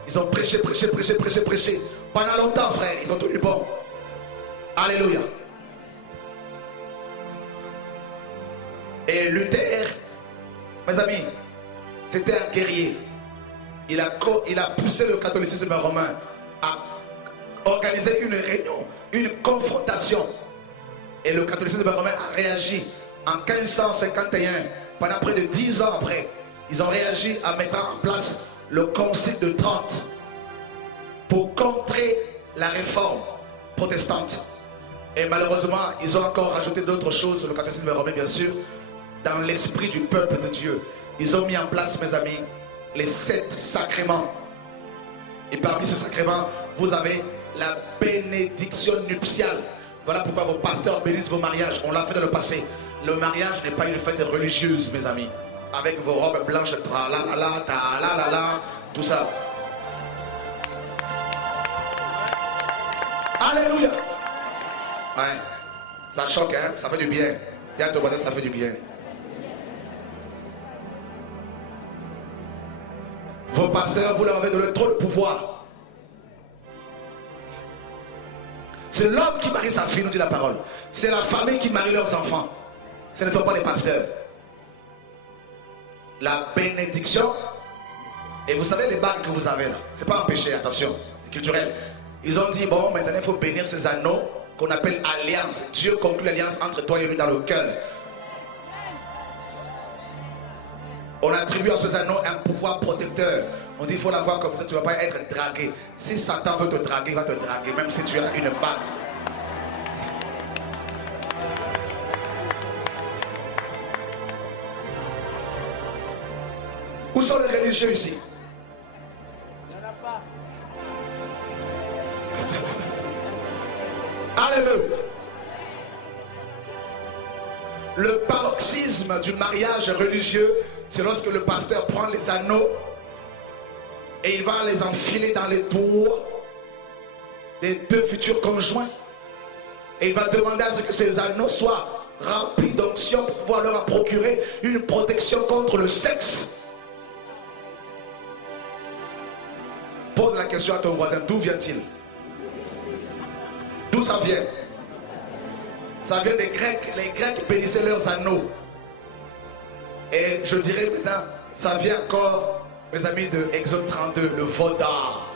Ils ont prêché pendant longtemps, frère. Ils ont tenu bon. Alléluia. Et Luther, mes amis, c'était un guerrier. Il a poussé le catholicisme romain à organiser une réunion, une confrontation. Et le catholicisme romain a réagi en 1551. Pendant près de 10 ans après, ils ont réagi en mettant en place le Concile de Trente pour contrer la réforme protestante. Et malheureusement, ils ont encore rajouté d'autres choses, le catholicisme romain bien sûr, dans l'esprit du peuple de Dieu. Ils ont mis en place, mes amis, les 7 sacrements. Et parmi ces sacrements, vous avez la bénédiction nuptiale. Voilà pourquoi vos pasteurs bénissent vos mariages. On l'a fait dans le passé. Le mariage n'est pas une fête religieuse, mes amis. Avec vos robes blanches, tra-la-la-la, ta-la-la-la, tout ça. Alléluia. Ouais. Ça choque, hein? Ça fait du bien. Dis à ton voisin, ça fait du bien. Vos pasteurs, vous leur avez donné trop de pouvoir. C'est l'homme qui marie sa fille, nous dit la parole. C'est la famille qui marie leurs enfants. Ce ne sont pas les pasteurs. La bénédiction. Et vous savez les bagues que vous avez là. Ce n'est pas un péché, attention. C'est culturel. Ils ont dit, bon, maintenant il faut bénir ces anneaux qu'on appelle alliance. Dieu conclut l'alliance entre toi et lui dans le cœur. On attribue à ces anneaux un pouvoir protecteur. On dit, il faut l'avoir comme ça, tu ne vas pas être dragué. Si Satan veut te draguer, il va te draguer, même si tu as une bague. Où sont les religieux ici? Il n'y en a pas. Alléluia. Le paroxysme du mariage religieux, c'est lorsque le pasteur prend les anneaux et il va les enfiler dans les doigts des 2 futurs conjoints. Et il va demander à ce que ces anneaux soient remplis d'onction pour pouvoir leur procurer une protection contre le sexe. Pose la question à ton voisin, d'où vient-il? D'où ça vient? Ça vient des Grecs. Les Grecs bénissaient leurs anneaux. Et je dirais maintenant, ça vient encore, mes amis, de Exode 32, le veau d'or.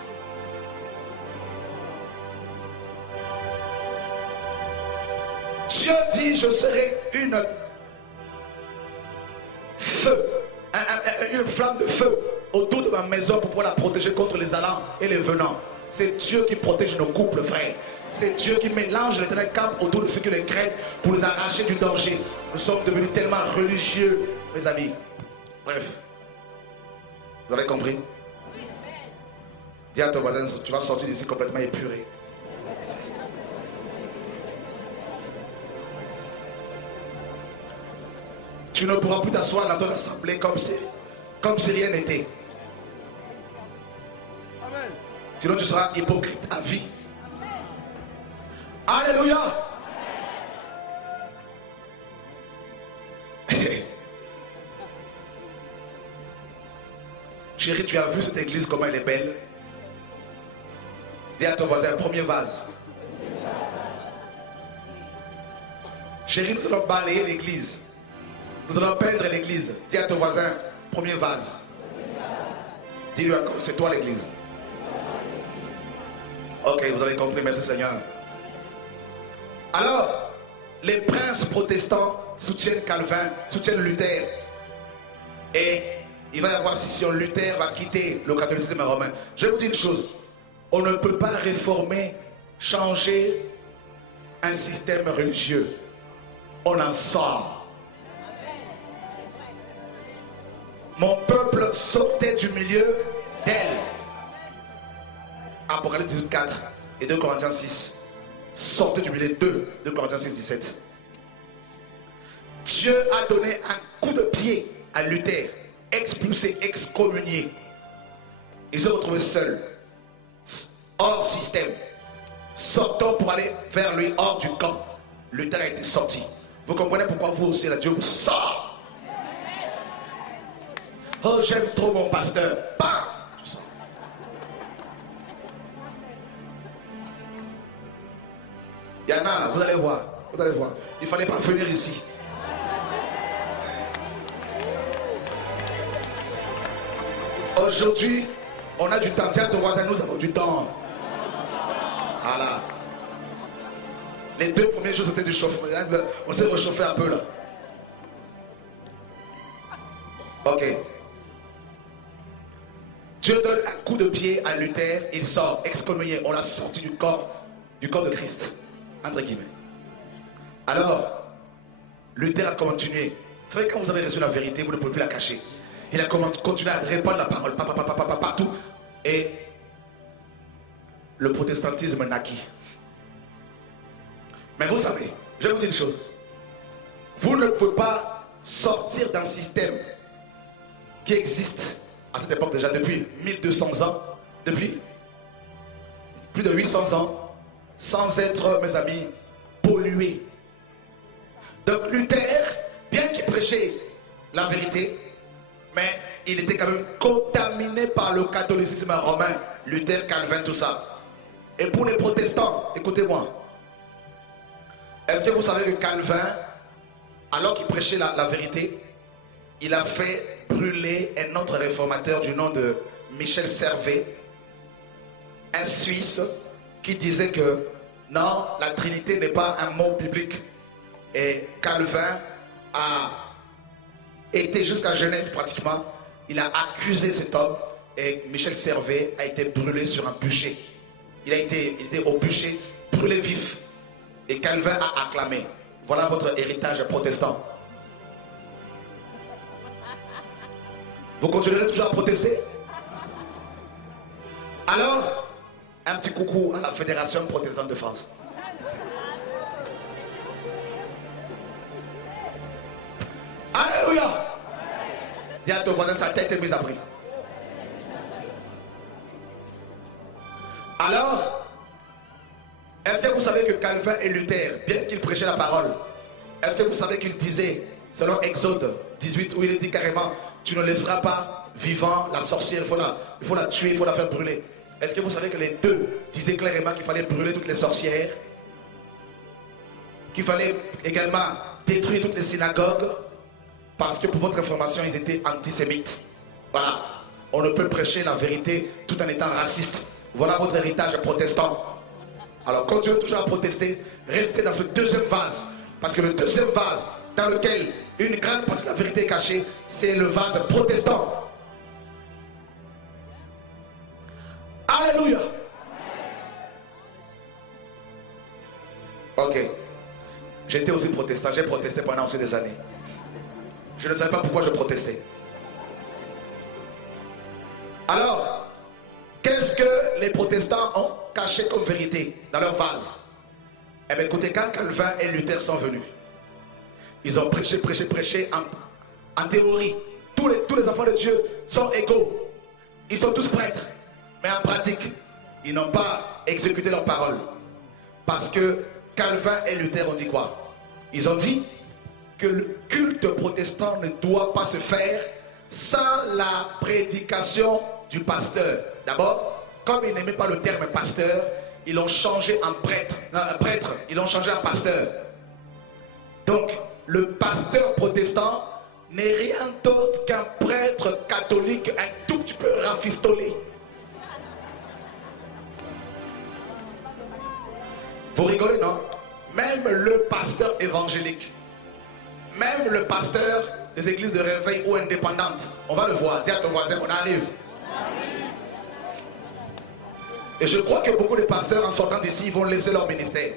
Dieu dit, je serai une feu, une flamme de feu autour de ma maison pour pouvoir la protéger contre les allants et les venants. C'est Dieu qui protège nos couples, frères. C'est Dieu qui mélange l'éternel camp autour de ceux qui les craignent pour les arracher du danger. Nous sommes devenus tellement religieux, mes amis. Bref, vous avez compris? Dis à ton voisin, tu vas sortir d'ici complètement épuré. Tu ne pourras plus t'asseoir dans ton assemblée comme si rien n'était. Sinon tu seras hypocrite à vie. Alléluia. Chérie, tu as vu cette église, comment elle est belle? Dis à ton voisin, premier vase. Chérie, nous allons balayer l'église. Nous allons peindre l'église. Dis à ton voisin, premier vase. Dis-lui encore, c'est toi l'église. Ok, vous avez compris, merci Seigneur. Alors, les princes protestants soutiennent Calvin, soutiennent Luther. Et il va y avoir scission. Luther va quitter le catholicisme romain. Je vais vous dire une chose. On ne peut pas réformer, changer un système religieux. On en sort. Mon peuple sautait du milieu d'elle. Apocalypse 18, 4 et 2 Corinthiens 6. Sortez du milieu 2 Corinthiens 6, 17. Dieu a donné un coup de pied à Luther, expulsé, excommunié. Il s'est retrouvé seul, hors système. Sortons pour aller vers lui, hors du camp. Luther a été sorti. Vous comprenez pourquoi vous aussi, là, Dieu vous sort. Oh, j'aime trop mon pasteur. Bam! Il y en a là, vous allez voir. Vous allez voir. Il ne fallait pas venir ici. Aujourd'hui, on a du temps. Dis à ton voisin, nous avons du temps. Voilà. Les 2 premiers jours, c'était du chauffement. On s'est réchauffé un peu là. Ok. Dieu donne un coup de pied à Luther, il sort, excommunié, on l'a sorti du corps de Christ, entre guillemets. Alors, Luther a continué. Vous savez, quand vous avez reçu la vérité, vous ne pouvez plus la cacher. Il a continué à répandre la parole, partout. Et le protestantisme naquit. Mais vous savez, je vais vous dire une chose. Vous ne pouvez pas sortir d'un système qui existe à cette époque déjà, depuis 1200 ans, depuis plus de 800 ans, sans être, mes amis, pollué. Donc Luther, bien qu'il prêchait la vérité, mais il était quand même contaminé par le catholicisme romain, Luther, Calvin, tout ça. Et pour les protestants, écoutez-moi, est-ce que vous savez que Calvin, alors qu'il prêchait la vérité, il a fait brûler un autre réformateur du nom de Michel Servet, un Suisse qui disait que non, la Trinité n'est pas un mot biblique. Et Calvin a été jusqu'à Genève pratiquement. Il a accusé cet homme et Michel Servet a été brûlé sur un bûcher. Il était au bûcher, brûlé vif. Et Calvin a acclamé. Voilà votre héritage protestant. Vous continuerez toujours à protester? Alors, un petit coucou à la Fédération protestante de France. Alléluia! Dis à ton voisin, sa tête est mise à prix. Alors, est-ce que vous savez que Calvin et Luther, bien qu'ils prêchaient la parole, est-ce que vous savez qu'ils disaient, selon Exode 18, où il est dit carrément, tu ne laisseras pas vivant la sorcière, il faut la tuer, il faut la faire brûler. Est-ce que vous savez que les deux disaient clairement qu'il fallait brûler toutes les sorcières? qu'il fallait également détruire toutes les synagogues, parce que pour votre information, ils étaient antisémites. Voilà. On ne peut prêcher la vérité tout en étant raciste. Voilà votre héritage protestant. Alors, continuez toujours à protester. Restez dans ce deuxième vase. Parce que le deuxième vase, dans lequel une grande partie de la vérité est cachée, c'est le vase protestant. Alléluia. Ok. J'étais aussi protestant. J'ai protesté pendant aussi des années. Je ne savais pas pourquoi je protestais. Alors, qu'est-ce que les protestants ont caché comme vérité dans leur vase? Eh bien, écoutez, quand Calvin et Luther sont venus, ils ont prêché en théorie. Tous les enfants de Dieu sont égaux. Ils sont tous prêtres. Mais en pratique, ils n'ont pas exécuté leurs paroles. Parce que Calvin et Luther ont dit quoi? Ils ont dit que le culte protestant ne doit pas se faire sans la prédication du pasteur. D'abord, comme ils n'aimaient pas le terme pasteur, ils l'ont changé en prêtre. Non, prêtre, ils l'ont changé en pasteur. Donc, le pasteur protestant n'est rien d'autre qu'un prêtre catholique un tout petit peu rafistolé. Vous rigolez, non? Même le pasteur évangélique, même le pasteur des églises de réveil ou indépendantes, on va le voir. Dis à ton voisin, on arrive. Et je crois que beaucoup de pasteurs, en sortant d'ici, ils vont laisser leur ministère.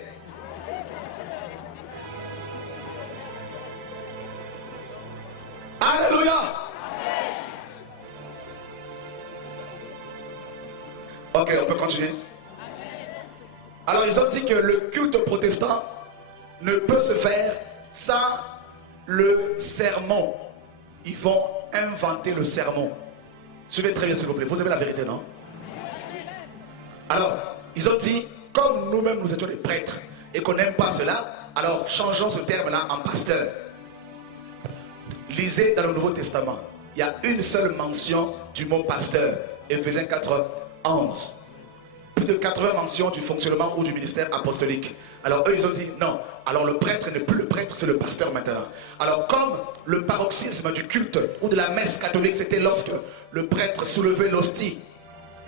Alléluia. Ok, on peut continuer. Alors ils ont dit que le culte protestant ne peut se faire sans le sermon. Ils vont inventer le sermon. Suivez très bien s'il vous plaît. Vous avez la vérité, non? Alors, ils ont dit, comme nous-mêmes nous étions des prêtres et qu'on n'aime pas cela, alors changeons ce terme-là en pasteur. Lisez dans le Nouveau Testament, il y a une seule mention du mot pasteur. Éphésiens 4, 11. Plus de 80 mentions du fonctionnement ou du ministère apostolique. Alors eux, ils ont dit non. Alors le prêtre n'est plus le prêtre, c'est le pasteur maintenant. Alors comme le paroxysme du culte ou de la messe catholique, c'était lorsque le prêtre soulevait l'hostie.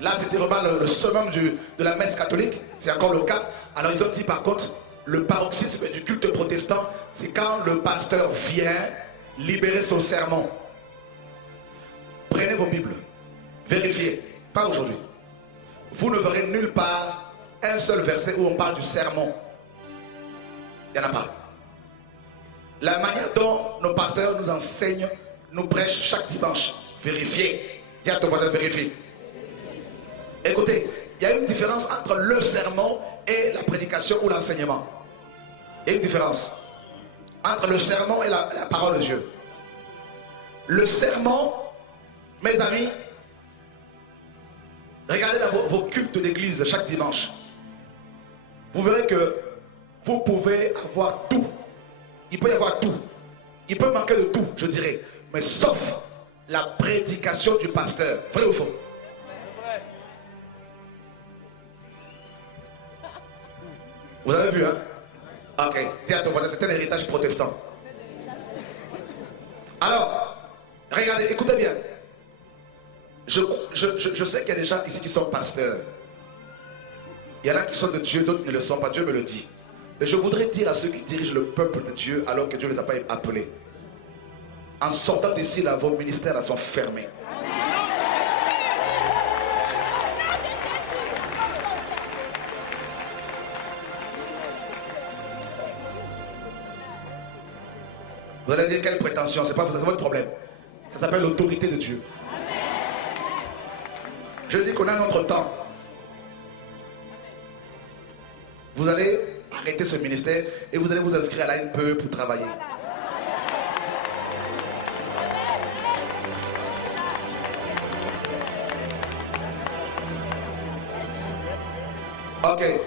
Là, c'était vraiment le summum de la messe catholique. C'est encore le cas. Alors ils ont dit par contre, le paroxysme du culte protestant, c'est quand le pasteur vient libérer son sermon. Prenez vos Bibles. Vérifiez. Pas aujourd'hui. Vous ne verrez nulle part un seul verset où on parle du sermon. Il n'y en a pas. La manière dont nos pasteurs nous enseignent, nous prêchent chaque dimanche. Vérifiez. Dis à ton voisin, vérifie. Écoutez, il y a une différence entre le sermon et la prédication ou l'enseignement. Il y a une différence entre le sermon et la parole de Dieu. Le sermon, mes amis, regardez dans vos cultes d'église chaque dimanche. Vous verrez que vous pouvez avoir tout. Il peut y avoir tout. Il peut manquer de tout, je dirais. Mais sauf la prédication du pasteur. Vrai ou faux? Vous avez vu, hein? Ok. Dis à ton voisin, c'est un héritage protestant. Alors, regardez, écoutez bien. Je sais qu'il y a des gens ici qui sont pasteurs. Il y en a qui sont de Dieu, d'autres ne le sont pas. Dieu me le dit. Mais je voudrais dire à ceux qui dirigent le peuple de Dieu alors que Dieu ne les a pas appelés. En sortant d'ici, là, vos ministères là, sont fermés. Vous allez dire quelle prétention, c'est pas votre problème. Ça s'appelle l'autorité de Dieu. Je dis qu'on a notre temps. Vous allez arrêter ce ministère et vous allez vous inscrire à l'ANPE pour travailler. Ok.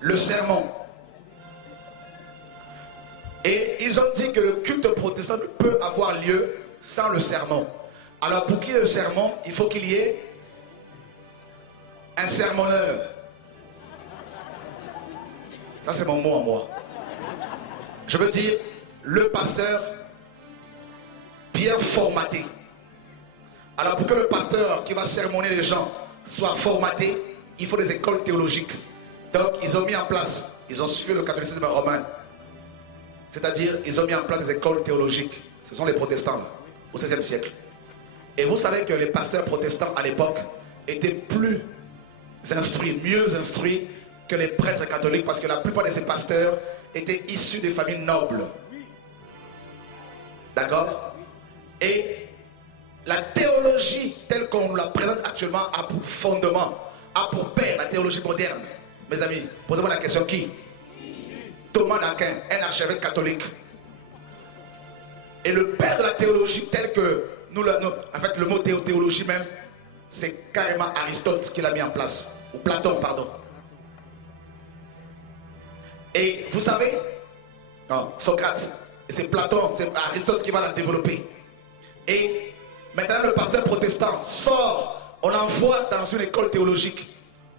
Le sermon. Et ils ont dit que le culte protestant ne peut avoir lieu sans le sermon. Alors pour qu'il y ait le sermon, il faut qu'il y ait un sermonneur. Ça, c'est mon mot à moi. Je veux dire, le pasteur bien formaté. Alors, pour que le pasteur qui va sermonner les gens soit formaté, il faut des écoles théologiques. Donc, ils ont mis en place, ils ont suivi le catholicisme romain. C'est-à-dire, ils ont mis en place des écoles théologiques. Ce sont les protestants, là, au XVIe siècle. Et vous savez que les pasteurs protestants, à l'époque, étaient plus instruits, mieux instruits que les prêtres catholiques, parce que la plupart de ces pasteurs étaient issus des familles nobles. D'accord? Et la théologie, telle qu'on la présente actuellement, a pour fondement, a pour père la théologie moderne. Mes amis, posez-moi la question, qui? Thomas d'Aquin, un archevêque catholique. Et le père de la théologie, tel que en fait, le mot théologie même, c'est carrément Aristote qui l'a mis en place. Ou Platon, pardon. Et vous savez, non, Socrate, c'est Platon, c'est Aristote qui va la développer. Et maintenant, le pasteur protestant sort, on l'envoie dans une école théologique.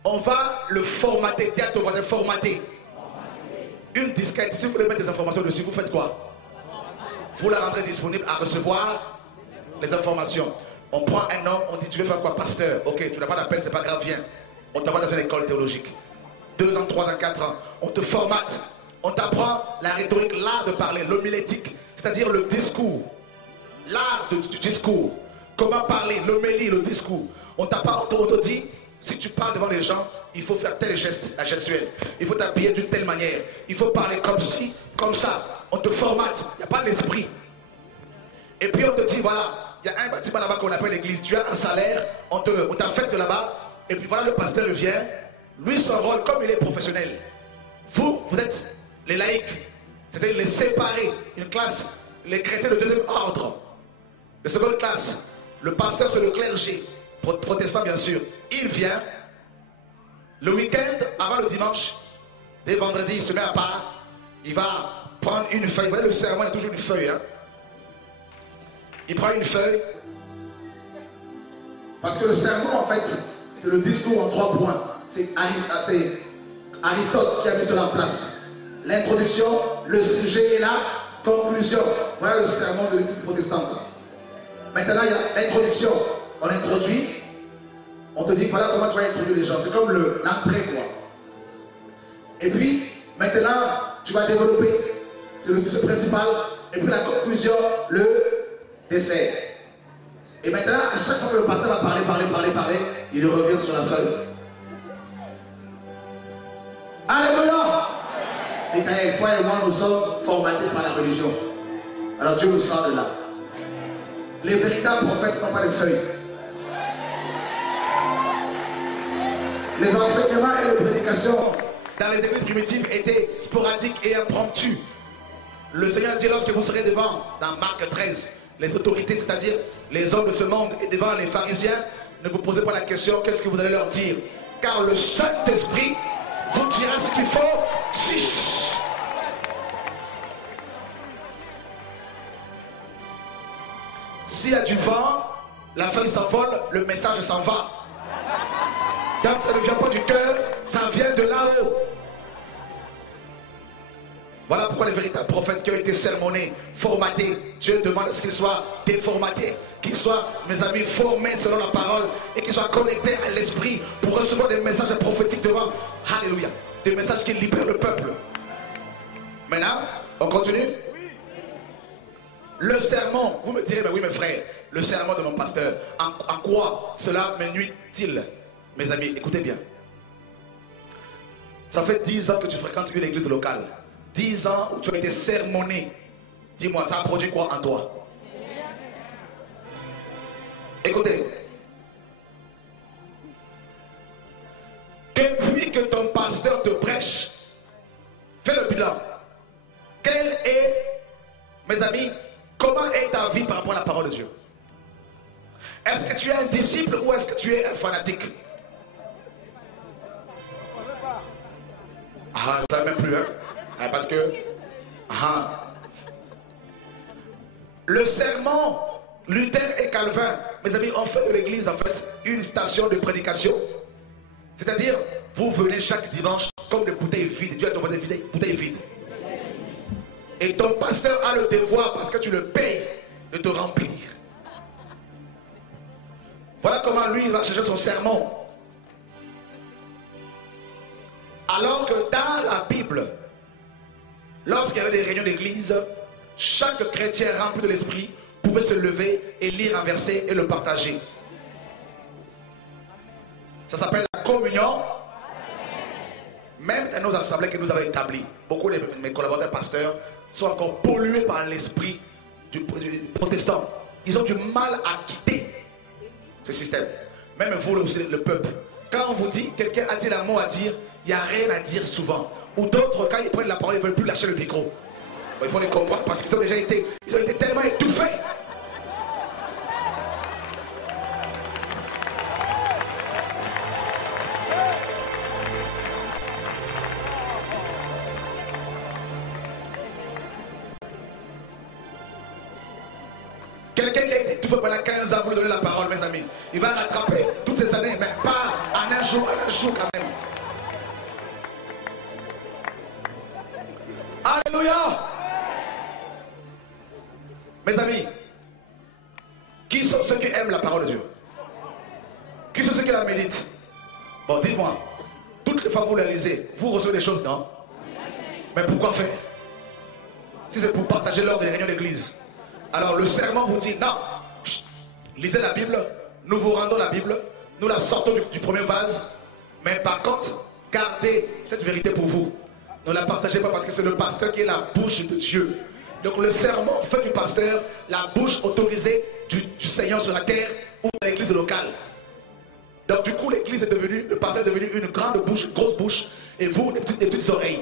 On va le formater, dis à ton voisin, formater. Une disquette, si vous voulez mettre des informations dessus, vous faites quoi? Vous la rendrez disponible à recevoir les informations. On prend un homme, on dit tu veux faire quoi? Pasteur, ok, tu n'as pas d'appel, c'est pas grave, viens. On t'envoie dans une école théologique. 2 ans, 3 ans, 4 ans. On te formate. On t'apprend la rhétorique, l'art de parler, l'homilétique, c'est-à-dire le discours. L'art du discours. Comment parler, l'homélie, le discours. On t'apprend, on te dit, si tu parles devant les gens, il faut faire tel geste, la gestuelle. Il faut t'habiller d'une telle manière. Il faut parler comme ci, comme ça. On te formate. Il n'y a pas d'esprit. Et puis on te dit, voilà, il y a un bâtiment là-bas qu'on appelle l'église. Tu as un salaire, on t'affecte là-bas. Et puis voilà, le pasteur vient. Lui, son rôle, comme il est professionnel. Vous êtes les laïcs. C'est-à-dire les séparés. Une classe, les chrétiens de deuxième ordre. De seconde classe. Le pasteur, c'est le clergé. Protestant, bien sûr. Il vient. Le week-end, avant le dimanche, dès vendredi, il se met à part. Il va prendre une feuille. Vous voyez, le sermon, il y a toujours une feuille. Hein? Il prend une feuille. Parce que le sermon, en fait, c'est le discours en 3 points. C'est Aristote qui a mis cela en place. L'introduction, le sujet et la conclusion. Voilà le sermon de l'église protestante. Maintenant, il y a l'introduction. On introduit. On te dit, voilà comment tu vas introduire les gens. C'est comme l'entrée, quoi. Et puis, maintenant, tu vas développer. C'est le sujet principal. Et puis la conclusion, le dessert. Et maintenant, à chaque fois que le pasteur va parler, il revient sur la feuille. Alléluia! Michael, toi et moi, nous sommes formatés par la religion. Alors Dieu nous sort de là. Les véritables prophètes n'ont pas de feuilles. Les enseignements et les prédications dans les églises primitives étaient sporadiques et impromptus. Le Seigneur dit lorsque vous serez devant, dans Marc 13, les autorités, c'est-à-dire les hommes de ce monde, et devant les pharisiens, ne vous posez pas la question, qu'est-ce que vous allez leur dire? Car le Saint-Esprit vous dira ce qu'il faut. Chiche. S'il y a du vent, la feuille s'envole, le message s'en va. Quand ça ne vient pas du cœur, ça vient de là-haut. Voilà pourquoi les véritables prophètes qui ont été sermonnés, formatés, Dieu demande à ce qu'ils soient déformatés, qu'ils soient, mes amis, formés selon la parole et qu'ils soient connectés à l'esprit pour recevoir des messages prophétiques devant. Alléluia. Des messages qui libèrent le peuple. Maintenant, on continue. Le sermon, vous me direz, mais oui, mes frères, le sermon de mon pasteur, en quoi cela me nuit-il? Mes amis, écoutez bien. Ça fait 10 ans que tu fréquentes une église locale. 10 ans où tu as été sermonné. Dis-moi, ça a produit quoi en toi? Écoutez. Depuis que ton pasteur te prêche, fais le bilan. Quel est, mes amis, comment est ta vie par rapport à la parole de Dieu? Est-ce que tu es un disciple ou est-ce que tu es un fanatique? Ah, vous savez même plus, hein? Parce que... Le sermon, Luther et Calvin, mes amis, ont fait de l'église, en fait, une station de prédication. C'est-à-dire, vous venez chaque dimanche comme des bouteilles vides. Dieu a envoyé des bouteilles vides. Et ton pasteur a le devoir, parce que tu le payes, de te remplir. Voilà comment lui il va chercher son sermon. Alors que dans la Bible, lorsqu'il y avait des réunions d'église, chaque chrétien rempli de l'esprit pouvait se lever et lire un verset et le partager. Ça s'appelle la communion. Même dans nos assemblées que nous avons établies, beaucoup de mes collaborateurs pasteurs sont encore pollués par l'esprit du protestant. Ils ont du mal à quitter ce système. Même vous, le peuple. Quand on vous dit, quelqu'un a dit un mot à dire, il n'y a rien à dire souvent. Ou d'autres, quand ils prennent la parole, ils ne veulent plus lâcher le micro. Bon, il faut les comprendre parce qu'ils ont déjà été, tellement étouffés. Quelqu'un qui a été étouffé pendant 15 ans, vous lui donnez la parole, mes amis. Il va rattraper toutes ces années, mais pas en un jour quand même. Alléluia! Mes amis, qui sont ceux qui aiment la parole de Dieu? Qui sont ceux qui la méditent? Bon, dites-moi, toutes les fois que vous la lisez, vous recevez des choses, non? Mais pourquoi faire? Si c'est pour partager lors des réunions d'église. Alors le serment vous dit, non, chut, lisez la Bible, nous vous rendons la Bible, nous la sortons du premier vase, mais par contre, gardez cette vérité pour vous. Ne la partagez pas parce que c'est le pasteur qui est la bouche de Dieu. Donc le serment fait du pasteur la bouche autorisée du Seigneur sur la terre ou de l'église locale. Donc du coup l'église est devenue, le pasteur est devenu une grande bouche, une grosse bouche, et vous des petites oreilles.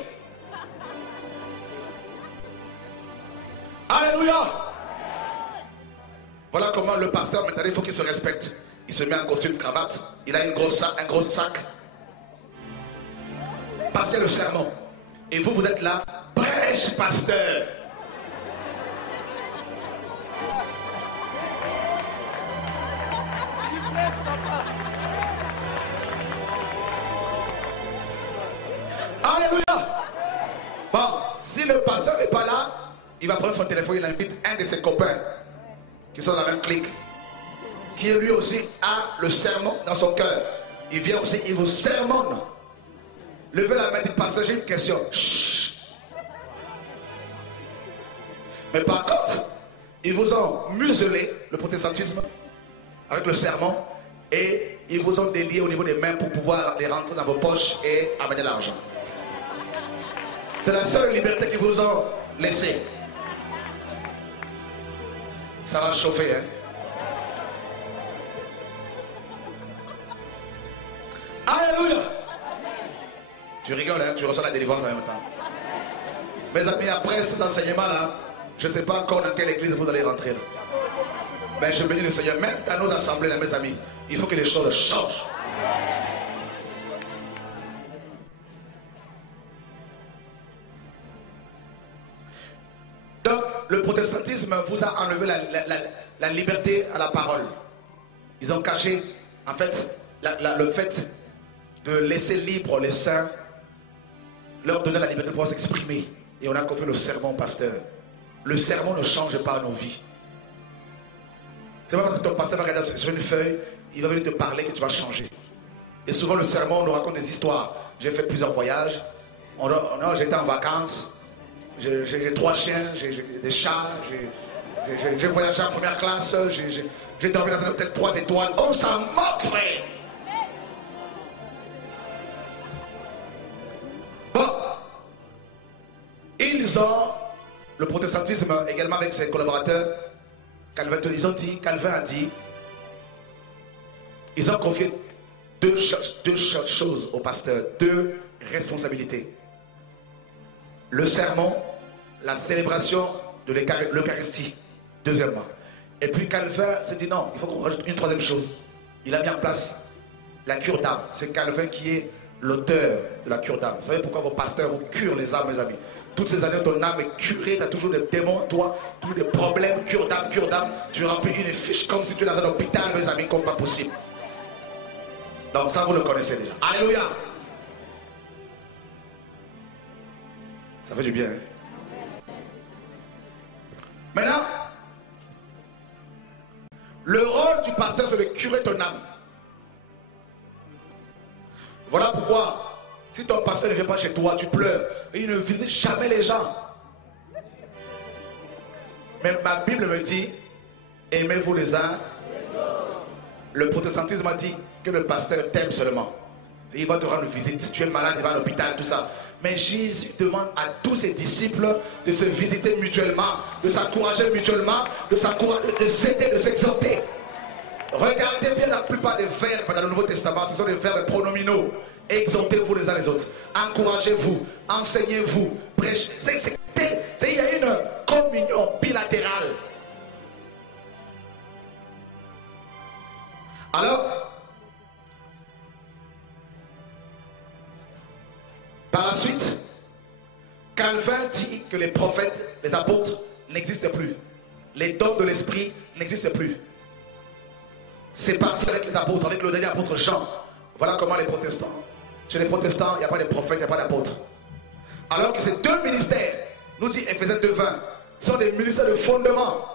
Alléluia! Voilà comment le pasteur, maintenant, il faut qu'il se respecte. Il se met en costume, cravate. Il a un gros sac. Parce qu'il y a le sermon. Et vous, vous êtes là, prêche, pasteur. Alléluia! Bon, si le pasteur n'est pas là, il va prendre son téléphone, il invite un de ses copains qui sont dans la même clique, qui lui aussi a le sermon dans son cœur. Il vient aussi, il vous sermonne. Levez la main, dites, pasteur, j'ai une question. Chut. Mais par contre, ils vous ont muselé, le protestantisme, avec le sermon, et ils vous ont délié au niveau des mains pour pouvoir les rentrer dans vos poches et amener l'argent. C'est la seule liberté qu'ils vous ont laissée. Ça va chauffer, hein? Alléluia! Tu rigoles, hein? Tu reçois la délivrance en même temps. Mes amis, après ces enseignements-là, je ne sais pas encore dans quelle église vous allez rentrer. Là. Mais je bénis le Seigneur. Même dans nos assemblées, là, mes amis, il faut que les choses changent. Donc, le protestantisme vous a enlevé la liberté à la parole. Ils ont caché, en fait, le fait de laisser libre les saints, leur donner la liberté de pouvoir s'exprimer. Et on a confié le sermon au pasteur. Le sermon ne change pas nos vies. C'est pas parce que ton pasteur va regarder sur une feuille, il va venir te parler que tu vas changer. Et souvent, le sermon, on nous raconte des histoires. J'ai fait plusieurs voyages. J'étais en vacances. J'ai 3 chiens, j'ai des chats, j'ai voyagé en première classe, j'ai dormi dans un hôtel 3 étoiles. On s'en moque, frère! Bon, ils ont, le protestantisme également avec ses collaborateurs, Calvin a dit, ils ont confié deux choses au pasteur, 2 responsabilités. Le sermon, la célébration de l'Eucharistie, deuxièmement. Et puis Calvin s'est dit non, il faut qu'on rajoute une 3e chose. Il a mis en place la cure d'âme. C'est Calvin qui est l'auteur de la cure d'âme. Vous savez pourquoi vos pasteurs vous curent les âmes, mes amis? Toutes ces années, ton âme est curée, tu as toujours des démons en toi, toujours des problèmes, cure d'âme, cure d'âme. Tu remplis une fiche comme si tu es dans un hôpital, mes amis, comme pas possible. Donc ça, vous le connaissez déjà. Alléluia! Ça fait du bien. Hein? Maintenant, le rôle du pasteur, c'est de curer ton âme. Voilà pourquoi, si ton pasteur ne vient pas chez toi, tu pleures. Et il ne visite jamais les gens. Mais ma Bible me dit, aimez-vous les uns. Le protestantisme a dit que le pasteur t'aime seulement. Il va te rendre visite. Si tu es malade, il va à l'hôpital, tout ça. Mais Jésus demande à tous ses disciples de se visiter mutuellement, de s'encourager mutuellement, de s'aider, de s'exhorter. Regardez bien la plupart des verbes dans le Nouveau Testament, ce sont des verbes pronominaux. Exhortez-vous les uns les autres. Encouragez-vous, enseignez-vous, prêchez. Il y a une communion bilatérale. Alors, par la suite, Calvin dit que les prophètes, les apôtres n'existent plus. Les dons de l'esprit n'existent plus. C'est parti avec les apôtres, avec le dernier apôtre Jean. Voilà comment les protestants. Chez les protestants, il n'y a pas de prophètes, il n'y a pas d'apôtres. Alors que ces deux ministères, nous dit Ephésiens 2:20, sont des ministères de fondement.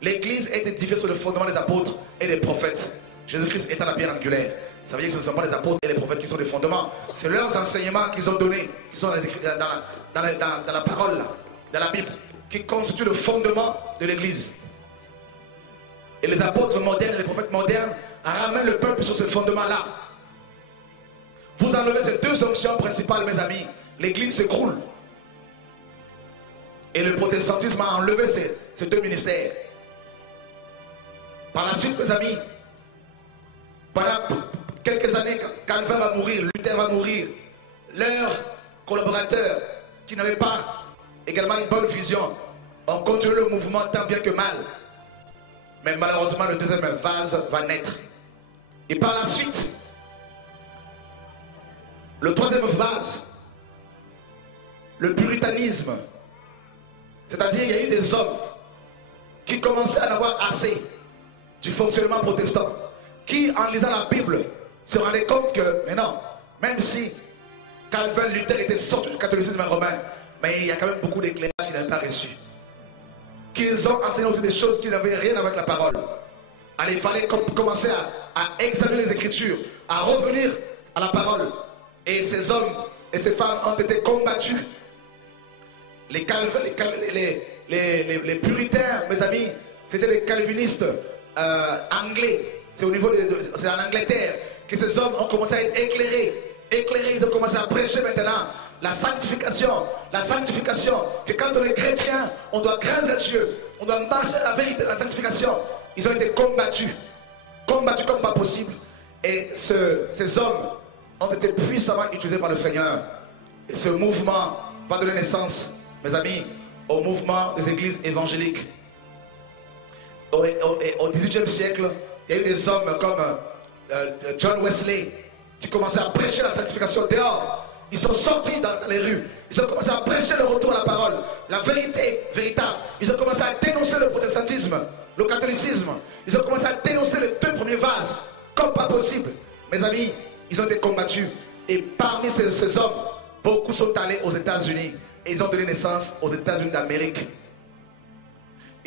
L'église est édifiée sur le fondement des apôtres et des prophètes. Jésus-Christ étant la pierre angulaire. Ça veut dire que ce ne sont pas les apôtres et les prophètes qui sont des fondements. C'est leurs enseignements qu'ils ont donnés, qui sont dans la parole, dans la Bible, qui constituent le fondement de l'église. Et les apôtres modernes, les prophètes modernes, ramènent le peuple sur ce fondement-là. Vous enlevez ces deux fonctions principales, mes amis, l'église s'écroule. Et le protestantisme a enlevé ces deux ministères. Par la suite, mes amis, pendant quelques années, Calvin va mourir, Luther va mourir, leurs collaborateurs qui n'avaient pas également une bonne vision ont continué le mouvement tant bien que mal. Mais malheureusement, le deuxième vase va naître. Et par la suite, le troisième vase, le puritanisme. C'est-à-dire, il y a eu des hommes qui commençaient à en avoir assez du fonctionnement protestant, qui, en lisant la Bible, se rendaient compte que, mais non, même si Calvin, Luther étaient sortis du catholicisme romain, mais il y a quand même beaucoup d'éclairage qu'ils n'avaient pas reçu. Qu'ils ont enseigné aussi des choses qui n'avaient rien à voir avec la parole. Alors il fallait commencer à examiner les Écritures, à revenir à la parole. Et ces hommes et ces femmes ont été combattus. Les puritains, mes amis, c'était les calvinistes anglais. C'est en Angleterre que ces hommes ont commencé à être éclairés. Ils ont commencé à prêcher maintenant la sanctification, que quand on est chrétien, on doit craindre Dieu, on doit marcher à la vérité de la sanctification. Ils ont été combattus comme pas possible. Et ces hommes ont été puissamment utilisés par le Seigneur. Et ce mouvement va donner naissance, mes amis, au mouvement des églises évangéliques. Au XVIIIe siècle, il y a eu des hommes comme John Wesley qui commençaient à prêcher la sanctification dehors. Ils sont sortis dans les rues. Ils ont commencé à prêcher le retour à la parole, la vérité véritable. Ils ont commencé à dénoncer le protestantisme, le catholicisme. Ils ont commencé à dénoncer les deux premiers vases comme pas possible. Mes amis, ils ont été combattus. Et parmi ces hommes, beaucoup sont allés aux États-Unis. Et ils ont donné naissance aux États-Unis d'Amérique.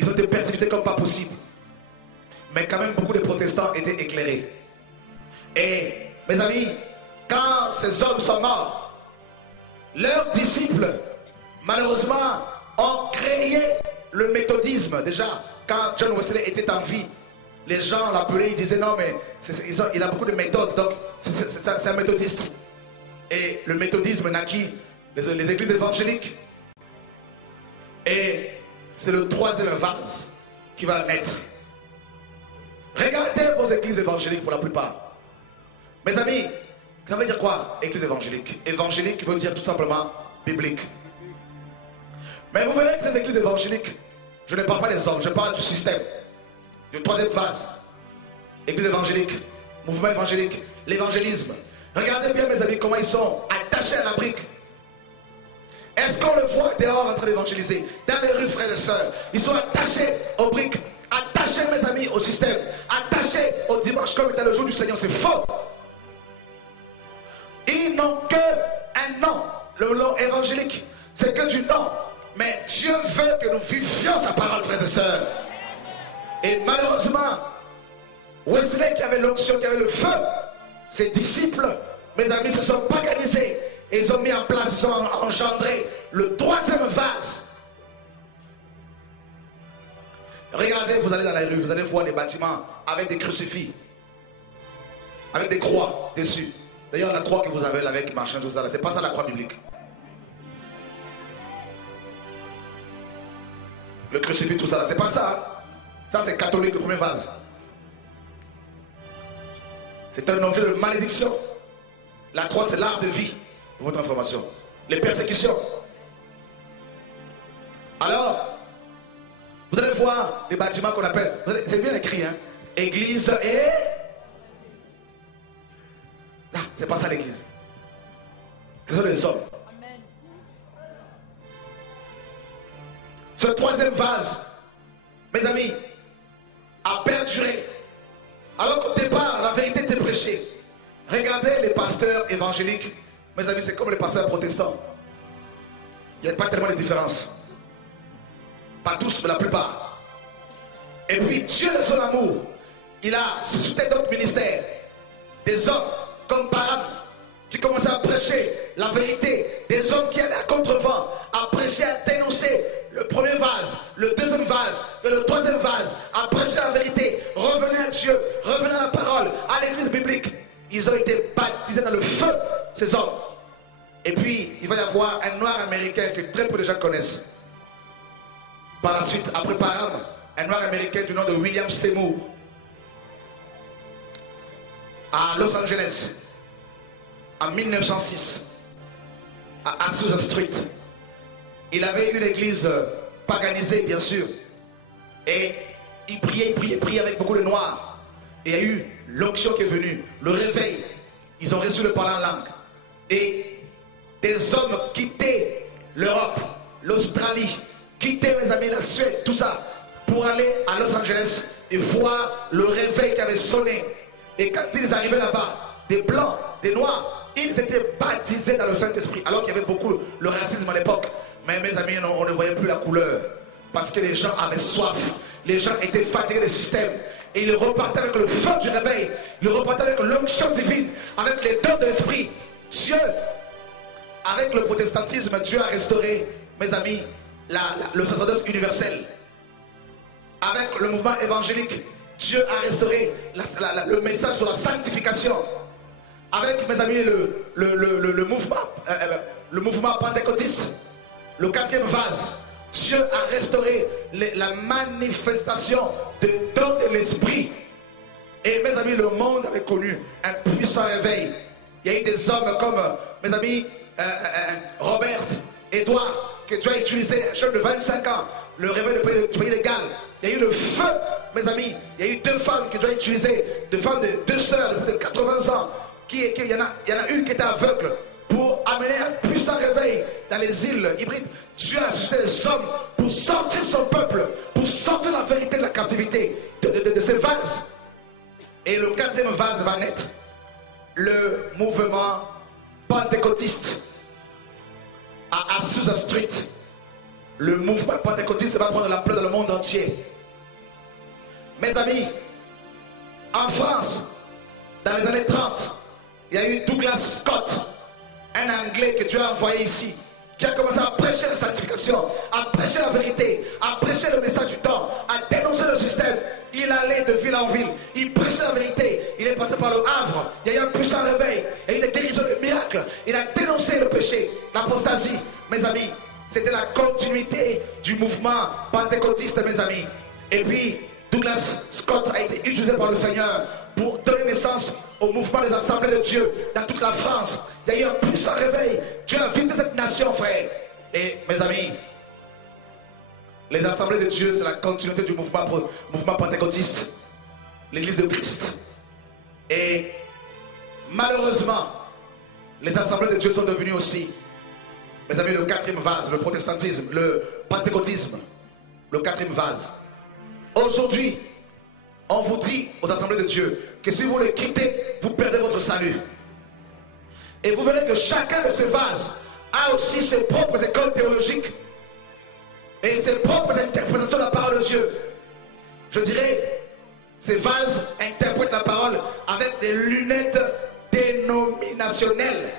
Ils ont été persécutés comme pas possible. Mais quand même, beaucoup de protestants étaient éclairés. Et, mes amis, quand ces hommes sont morts, leurs disciples, malheureusement, ont créé le méthodisme. Déjà, quand John Wesley était en vie, les gens l'appelaient, ils disaient non, mais il a beaucoup de méthodes, donc c'est un méthodiste. Et le méthodisme naquit les églises évangéliques. Et c'est le troisième vase qui va naître. Regardez vos églises évangéliques pour la plupart. Mes amis, ça veut dire quoi, église évangélique? Évangélique veut dire tout simplement biblique. Mais vous verrez que les églises évangéliques, je ne parle pas des hommes, je parle du système. Du troisième vase. Église évangélique, mouvement évangélique, l'évangélisme. Regardez bien, mes amis, comment ils sont attachés à la brique. Est-ce qu'on le voit dehors en train d'évangéliser? Dans les rues, frères et sœurs, ils sont attachés aux briques, attachés, mes amis, au système, attachés au dimanche comme dans le jour du Seigneur. C'est faux. Ils n'ont qu'un nom, le nom évangélique. C'est que frères et sœurs. Et malheureusement, Wesley qui avait l'onction, qui avait le feu, ses disciples, mes amis, se sont paganisés. Et ils ont mis en place, ils ont engendré le troisième vase. Regardez, vous allez dans la rue, vous allez voir des bâtiments avec des crucifix, avec des croix dessus. D'ailleurs, la croix que vous avez là, avec machin, tout ça, c'est pas ça la croix biblique. Le crucifix, tout ça, c'est pas ça. Hein? Ça, c'est catholique, le premier vase. C'est un objet de malédiction. La croix, c'est l'arbre de vie, pour votre information. Les persécutions. Alors, vous allez voir les bâtiments qu'on appelle, c'est bien écrit, hein, église et... Ah, c'est pas ça l'église. Ce sont les hommes. Amen. Ce troisième vase, mes amis, a perduré. Alors qu'au départ, la vérité était prêchée. Regardez les pasteurs évangéliques. Mes amis, c'est comme les pasteurs protestants. Il n'y a pas tellement de différence. Pas tous, mais la plupart. Et puis Dieu de son amour, il a suscité d'autres ministères. Des hommes comme Parade qui commençaient à prêcher la vérité. Des hommes qui allaient à contre-vent, à prêcher, à dénoncer le premier vase, le deuxième vase et le troisième vase, à prêcher la vérité. Revenez à Dieu, revenez à la parole, à l'église biblique. Ils ont été baptisés dans le feu, ces hommes. Et puis, il va y avoir un noir américain que très peu de gens connaissent. Par la suite, après Parham, un noir américain du nom de William Seymour, à Los Angeles, en 1906, à Azusa Street. Il avait une église paganisée, bien sûr. Et il priait avec beaucoup de noirs. Et il y a eu l'onction qui est venue, le réveil. Ils ont reçu le parler en langue. Et des hommes quittaient l'Europe, l'Australie, quittaient, mes amis, la Suède, tout ça, pour aller à Los Angeles et voir le réveil qui avait sonné. Et quand ils arrivaient là-bas, des blancs, des noirs, ils étaient baptisés dans le Saint-Esprit. Alors qu'il y avait beaucoup le racisme à l'époque. Mais mes amis, on ne voyait plus la couleur. Parce que les gens avaient soif. Les gens étaient fatigués des systèmes. Et ils repartaient avec le feu du réveil. Ils repartaient avec l'onction divine. Avec les dons de l'esprit. Dieu, avec le protestantisme, Dieu a restauré, mes amis, le sacerdoce universel. Avec le mouvement évangélique, Dieu a restauré le message sur la sanctification. Avec, mes amis, le mouvement pentecôtiste, le quatrième vase, Dieu a restauré la manifestation des dons de l'esprit. Et mes amis, le monde avait connu un puissant réveil. Il y a eu des hommes comme, mes amis, Robert, Edouard, que Dieu a utilisé, un jeune de 25 ans, le réveil du pays légal. Il y a eu le feu, mes amis. Il y a eu deux femmes que Dieu a utilisées, deux femmes de deux sœurs de plus de 80 ans. Il y en a une qui était aveugle pour amener un puissant réveil dans les îles hybrides. Dieu a suscité des hommes pour sortir son peuple, pour sortir la vérité de la captivité de ces vases. Et le quatrième vase va naître, le mouvement pentecôtiste à Azusa Street. Le mouvement pentecôtiste va prendre l'ampleur dans le monde entier. Mes amis, en France, dans les années 30, il y a eu Douglas Scott, un Anglais que Dieu a envoyé ici, qui a commencé à prêcher la sanctification, à prêcher la vérité, à prêcher le message du temps, à dénoncer le système. Il allait de ville en ville, il prêchait la vérité, il est passé par le Havre, il y a eu un puissant réveil, il y a eu des guérisons, des miracles, il a dénoncé le péché, l'apostasie. Mes amis, c'était la continuité du mouvement pentecôtiste, mes amis. Et puis, Douglas Scott a été utilisé par le Seigneur pour donner naissance au mouvement des assemblées de Dieu dans toute la France. Il y a eu un puissant réveil. Dieu a visité cette nation, frère. Et mes amis, les assemblées de Dieu, c'est la continuité du mouvement pentecôtiste, l'église de Christ. Et malheureusement, les assemblées de Dieu sont devenues aussi, mes amis, le quatrième vase, le protestantisme, le pentecôtisme, le quatrième vase. Aujourd'hui, on vous dit aux assemblées de Dieu que si vous les quittez, vous perdez votre salut. Et vous verrez que chacun de ces vases a aussi ses propres écoles théologiques. et ses propres interprétations de la parole de Dieu. Je dirais, ces vases interprètent la parole avec des lunettes dénominationnelles.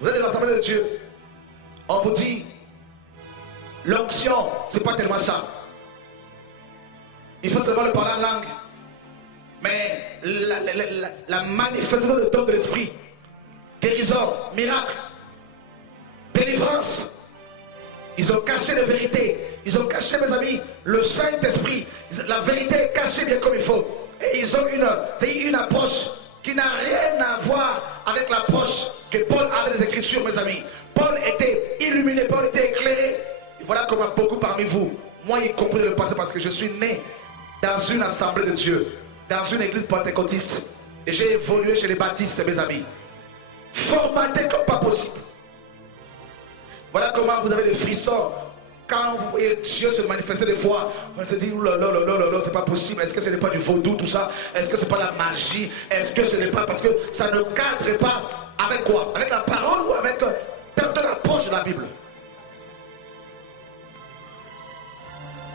Vous êtes dans l'assemblée de Dieu, on vous dit, l'onction, c'est pas tellement ça. Il faut seulement le parler en langue. Mais la manifestation de don de l'esprit, guérison, miracle, délivrance, ils ont caché les vérités. Ils ont caché, mes amis, le Saint-Esprit. La vérité est cachée bien comme il faut. Et ils ont une approche qui n'a rien à voir avec l'approche que Paul avait des Écritures, mes amis. Paul était illuminé, Paul était éclairé. Et voilà comment beaucoup parmi vous, moi y compris le passé, parce que je suis né dans une assemblée de Dieu, dans une église pentecôtiste, et j'ai évolué chez les baptistes, mes amis, formaté comme pas possible. Voilà comment vous avez des frissons quand vous voyez Dieu se manifester des fois. On se dit, c'est pas possible. Est-ce que ce n'est pas du vaudou tout ça? Est-ce que ce n'est pas la magie? Est-ce que ce n'est pas parce que ça ne cadre pas avec quoi? Avec la parole ou avec ton approche de la Bible?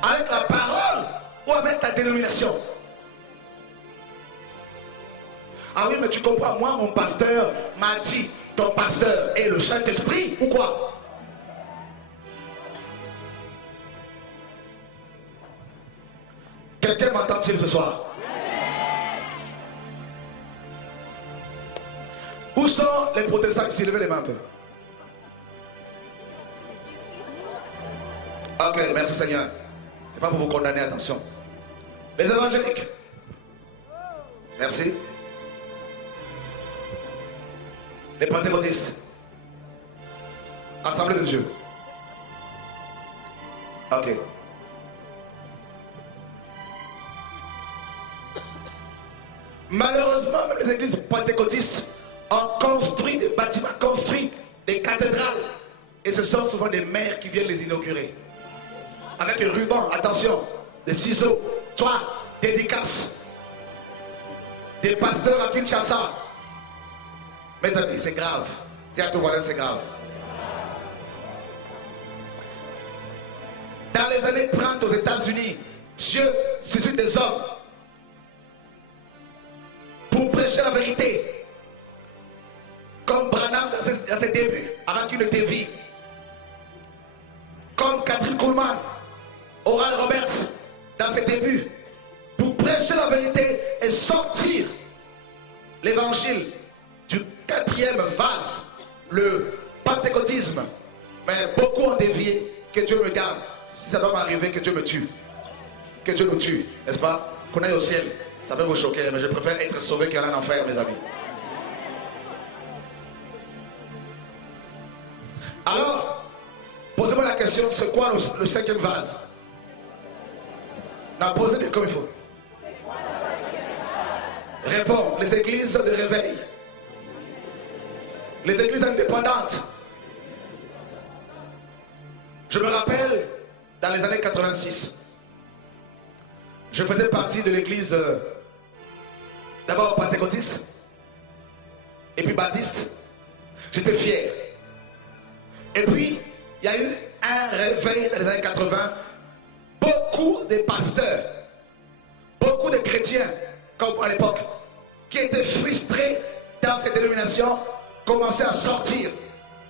Avec la parole ou avec ta dénomination? Ah oui, mais tu comprends, moi, mon pasteur m'a dit, ton pasteur est le Saint-Esprit ou quoi? Quelqu'un m'entend-il ce soir? Où sont les protestants qui s'élèvent les mains un peu? Ok, merci Seigneur. C'est pas pour vous condamner, attention. Les évangéliques. Merci. Les pentecôtistes. Assemblée de Dieu. Ok. Malheureusement, les églises pentecôtistes ont construit des bâtiments, construit des cathédrales. Et ce sont souvent des maires qui viennent les inaugurer. Avec un ruban, attention, des ciseaux, toi, dédicaces. Des pasteurs à Kinshasa. Mes amis, c'est grave. Tiens, tout voilà, c'est grave. Dans les années 30 aux États-Unis, Dieu suscite des hommes pour prêcher la vérité. Comme Branham dans ses débuts, avant qu'il ne dévie. Comme Catherine Kuhlman, Oral Roberts, dans ses débuts, pour prêcher la vérité et sortir l'évangile du quatrième vase, le pentecôtisme. Mais beaucoup ont dévié. Que Dieu me garde. Si ça doit m'arriver, que Dieu me tue. Que Dieu nous tue, n'est-ce pas? Qu'on aille au ciel. Ça peut vous choquer, mais je préfère être sauvé qu'aller en enfer, mes amis. Alors, posez-moi la question, c'est quoi le cinquième vase? Non, posez-le comme il faut. Réponds, les églises de réveil. Les églises indépendantes. Je me rappelle, dans les années 86, je faisais partie de l'église d'abord pentecôtiste et puis baptiste. J'étais fier. Et puis, il y a eu un réveil dans les années 80. Beaucoup de pasteurs, beaucoup de chrétiens, comme à l'époque, qui étaient frustrés dans ces dénominations, commençaient à sortir.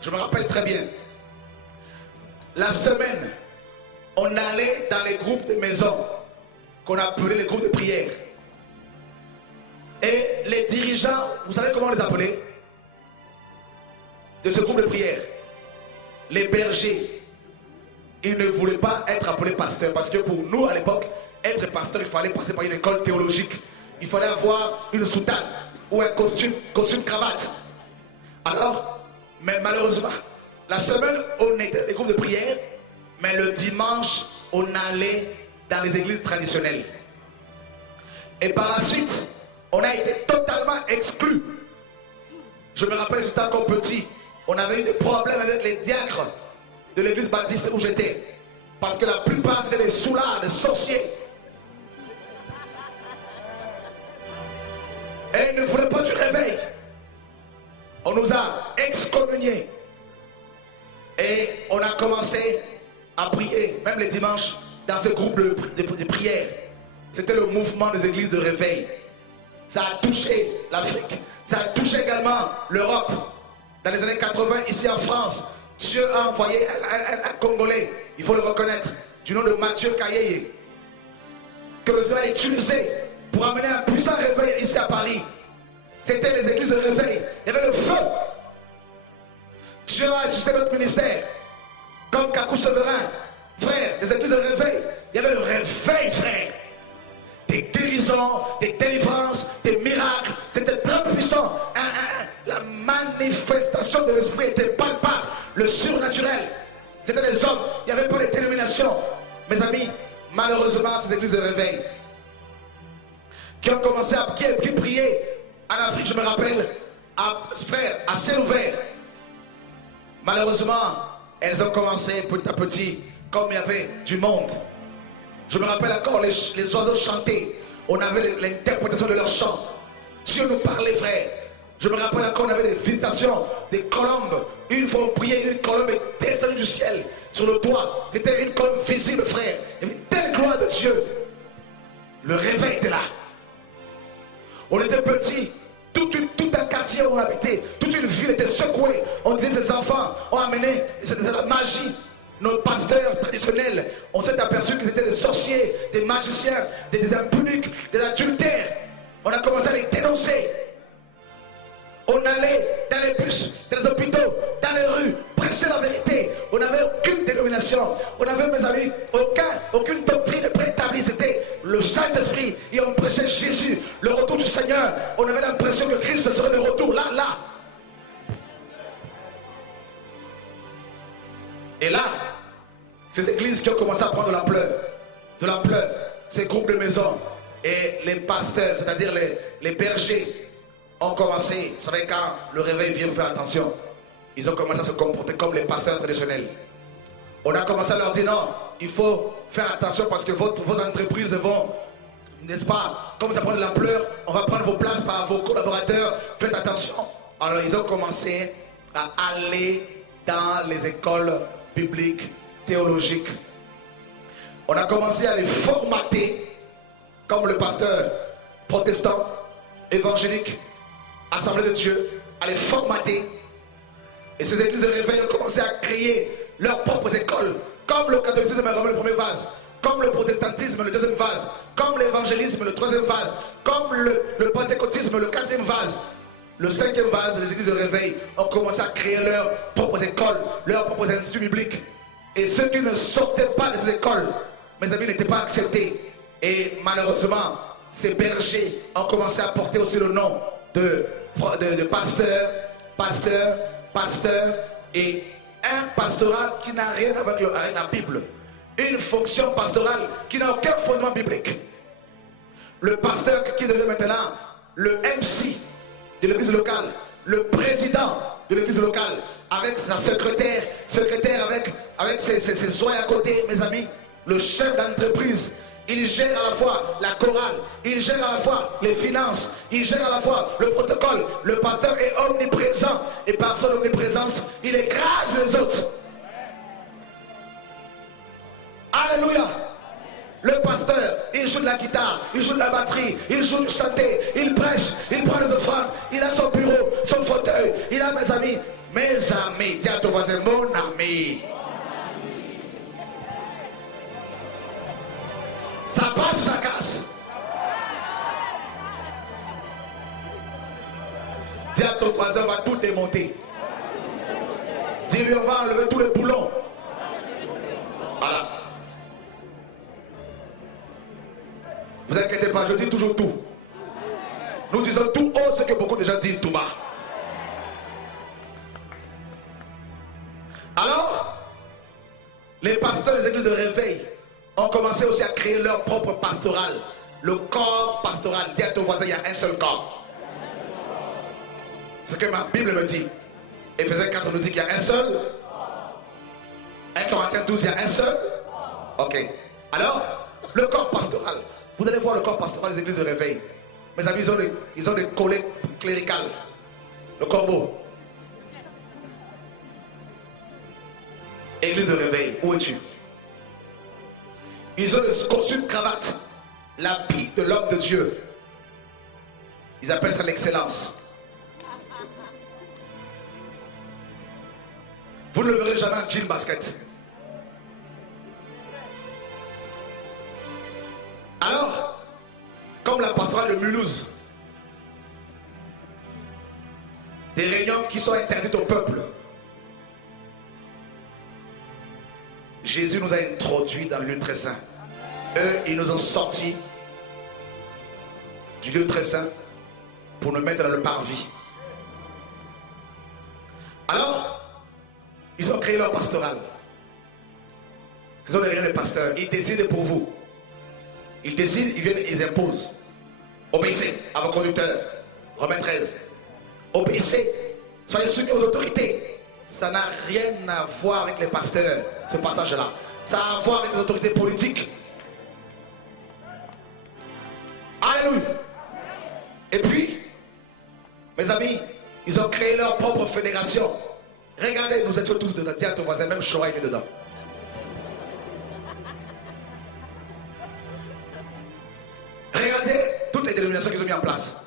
Je me rappelle très bien. La semaine, on allait dans les groupes de maison, qu'on appelait les groupes de prière. Et les dirigeants, vous savez comment on les appelait? De ce groupe de prière. Les bergers. Ils ne voulaient pas être appelés pasteurs, parce que pour nous, à l'époque, être pasteur, il fallait passer par une école théologique. Il fallait avoir une soutane ou un costume cravate. Alors, mais malheureusement, la semaine, on était des groupes de prière, mais le dimanche, on allait dans les églises traditionnelles. Et par la suite, on a été totalement exclus. Je me rappelle, j'étais encore petit, on avait eu des problèmes avec les diacres de l'église baptiste où j'étais. Parce que la plupart étaient des soulards, des sorciers. Et ils ne voulaient pas du réveil. On nous a excommuniés. Et on a commencé à prier, même les dimanches, dans ce groupe de prière. C'était le mouvement des églises de réveil. Ça a touché l'Afrique. Ça a touché également l'Europe. Dans les années 80, ici en France, Dieu a envoyé un Congolais, il faut le reconnaître, du nom de Mathieu Kayeye, que le Seigneur a utilisé pour amener un puissant réveil ici à Paris. C'était les églises de réveil. Il y avait le feu. Dieu a suscité notre ministère. Comme Kakou Souverain, frère, les églises de réveil. Il y avait le réveil, frère. Des guérisons, des délivrances, des miracles. C'était très puissant. La manifestation de l'esprit était palpable. Le surnaturel. C'était des hommes. Il n'y avait pas de dénomination. Mes amis, malheureusement, ces églises de réveil qui ont commencé à prier en Afrique, je me rappelle, frère, à ciel ouvert. Malheureusement, elles ont commencé petit à petit, comme il y avait du monde. Je me rappelle encore, les oiseaux chantaient. On avait l'interprétation de leurs chants. Dieu nous parlait, frère. Je me rappelle encore, on avait des visitations, des colombes. Une fois on priait, une colombe est descendue du ciel sur le toit. C'était une colombe visible, frère. Il y avait une telle gloire de Dieu. Le réveil était là. On était petits. Tout un quartier où on habitait, toute une ville était secouée. On disait, ces enfants ont amené, c'était de la magie. Nos pasteurs traditionnels, on s'est aperçu qu'ils étaient des sorciers, des magiciens, des impuniques, des adultères. On a commencé à les dénoncer. On allait dans les bus, dans les hôpitaux, dans les rues, prêcher la vérité. On n'avait aucune dénomination. On n'avait, mes amis, aucune doctrine préétablie. C'était le Saint-Esprit. Et on prêchait Jésus, le retour du Seigneur. On avait l'impression que Christ serait de retour, là. Et là, ces églises qui ont commencé à prendre de l'ampleur, ces groupes de maisons, et les pasteurs, c'est-à-dire les bergers, ont commencé, vous savez, quand le réveil vient, vous faire attention, ils ont commencé à se comporter comme les pasteurs traditionnels. On a commencé à leur dire non, il faut faire attention parce que vos entreprises vont, n'est-ce pas, comme ça prend de l'ampleur, on va prendre vos places par vos collaborateurs, faites attention. Alors ils ont commencé à aller dans les écoles bibliques, théologiques. On a commencé à les formater comme le pasteur protestant, évangélique, Assemblée de Dieu, à les formater. Et ces églises de réveil ont commencé à créer leurs propres écoles, comme le catholicisme est le premier vase, comme le protestantisme le deuxième vase, comme l'évangélisme le troisième vase, comme le pentecôtisme le quatrième vase. Le cinquième vase, les églises de réveil ont commencé à créer leurs propres écoles, leurs propres instituts bibliques. Et ceux qui ne sortaient pas de ces écoles, mes amis, n'étaient pas acceptés. Et malheureusement, ces bergers ont commencé à porter aussi le nom de pasteur, et un pastoral qui n'a rien avec la Bible. Une fonction pastorale qui n'a aucun fondement biblique. Le pasteur qui devient maintenant le MC de l'église locale, le président de l'église locale, avec sa secrétaire avec ses soins à côté, mes amis, le chef d'entreprise. Il gère à la fois la chorale, il gère à la fois les finances, il gère à la fois le protocole. Le pasteur est omniprésent et par son omniprésence, il écrase les autres. Alléluia. Le pasteur, il joue de la guitare, il joue de la batterie, il joue du santé, il prêche, il prend les offrandes, il a son bureau, son fauteuil, il a mes amis, dis à ton voisin, mon ami. Ça passe ou ça casse? Dis à ton voisin, on va tout démonter. Dis-lui, on va enlever tous les boulons. Voilà. Vous inquiétez pas, je dis toujours tout. Nous disons tout haut ce que beaucoup de gens disent tout bas. Alors, les pasteurs des églises de réveil ont commencé aussi à créer leur propre pastoral. Le corps pastoral. Dis à ton voisin, il y a un seul corps. C'est ce que ma Bible me dit. Éphésiens 4 nous dit qu'il y a un seul. 1 Corinthiens 12, il y a un seul. Ok. Alors, le corps pastoral. Vous allez voir le corps pastoral des églises de réveil. Mes amis, ils ont des collègues cléricales. Le corbeau. Église de réveil, où es-tu? Ils ont le costume cravate, l'habit de l'homme de Dieu. Ils appellent ça l'excellence. Vous ne le verrez jamais en jean basket. Alors, comme la pastorale de Mulhouse, des réunions qui sont interdites au peuple, Jésus nous a introduits dans le lieu très saint. Eux, ils nous ont sortis du lieu très saint pour nous mettre dans le parvis. Alors, ils ont créé leur pastoral. Ce sont les réunions des pasteurs. Ils décident pour vous. Ils décident, ils viennent, ils imposent. Obéissez à vos conducteurs. Romains 13. Obéissez. Soyez soumis aux autorités. Ça n'a rien à voir avec les pasteurs, ce passage-là. Ça a à voir avec les autorités politiques. Alléluia. Et puis, mes amis, ils ont créé leur propre fédération. Regardez, nous étions tous dedans. Dis à ton voisin, même Shoah était dedans. Regardez toutes les dénominations qu'ils ont mis en place.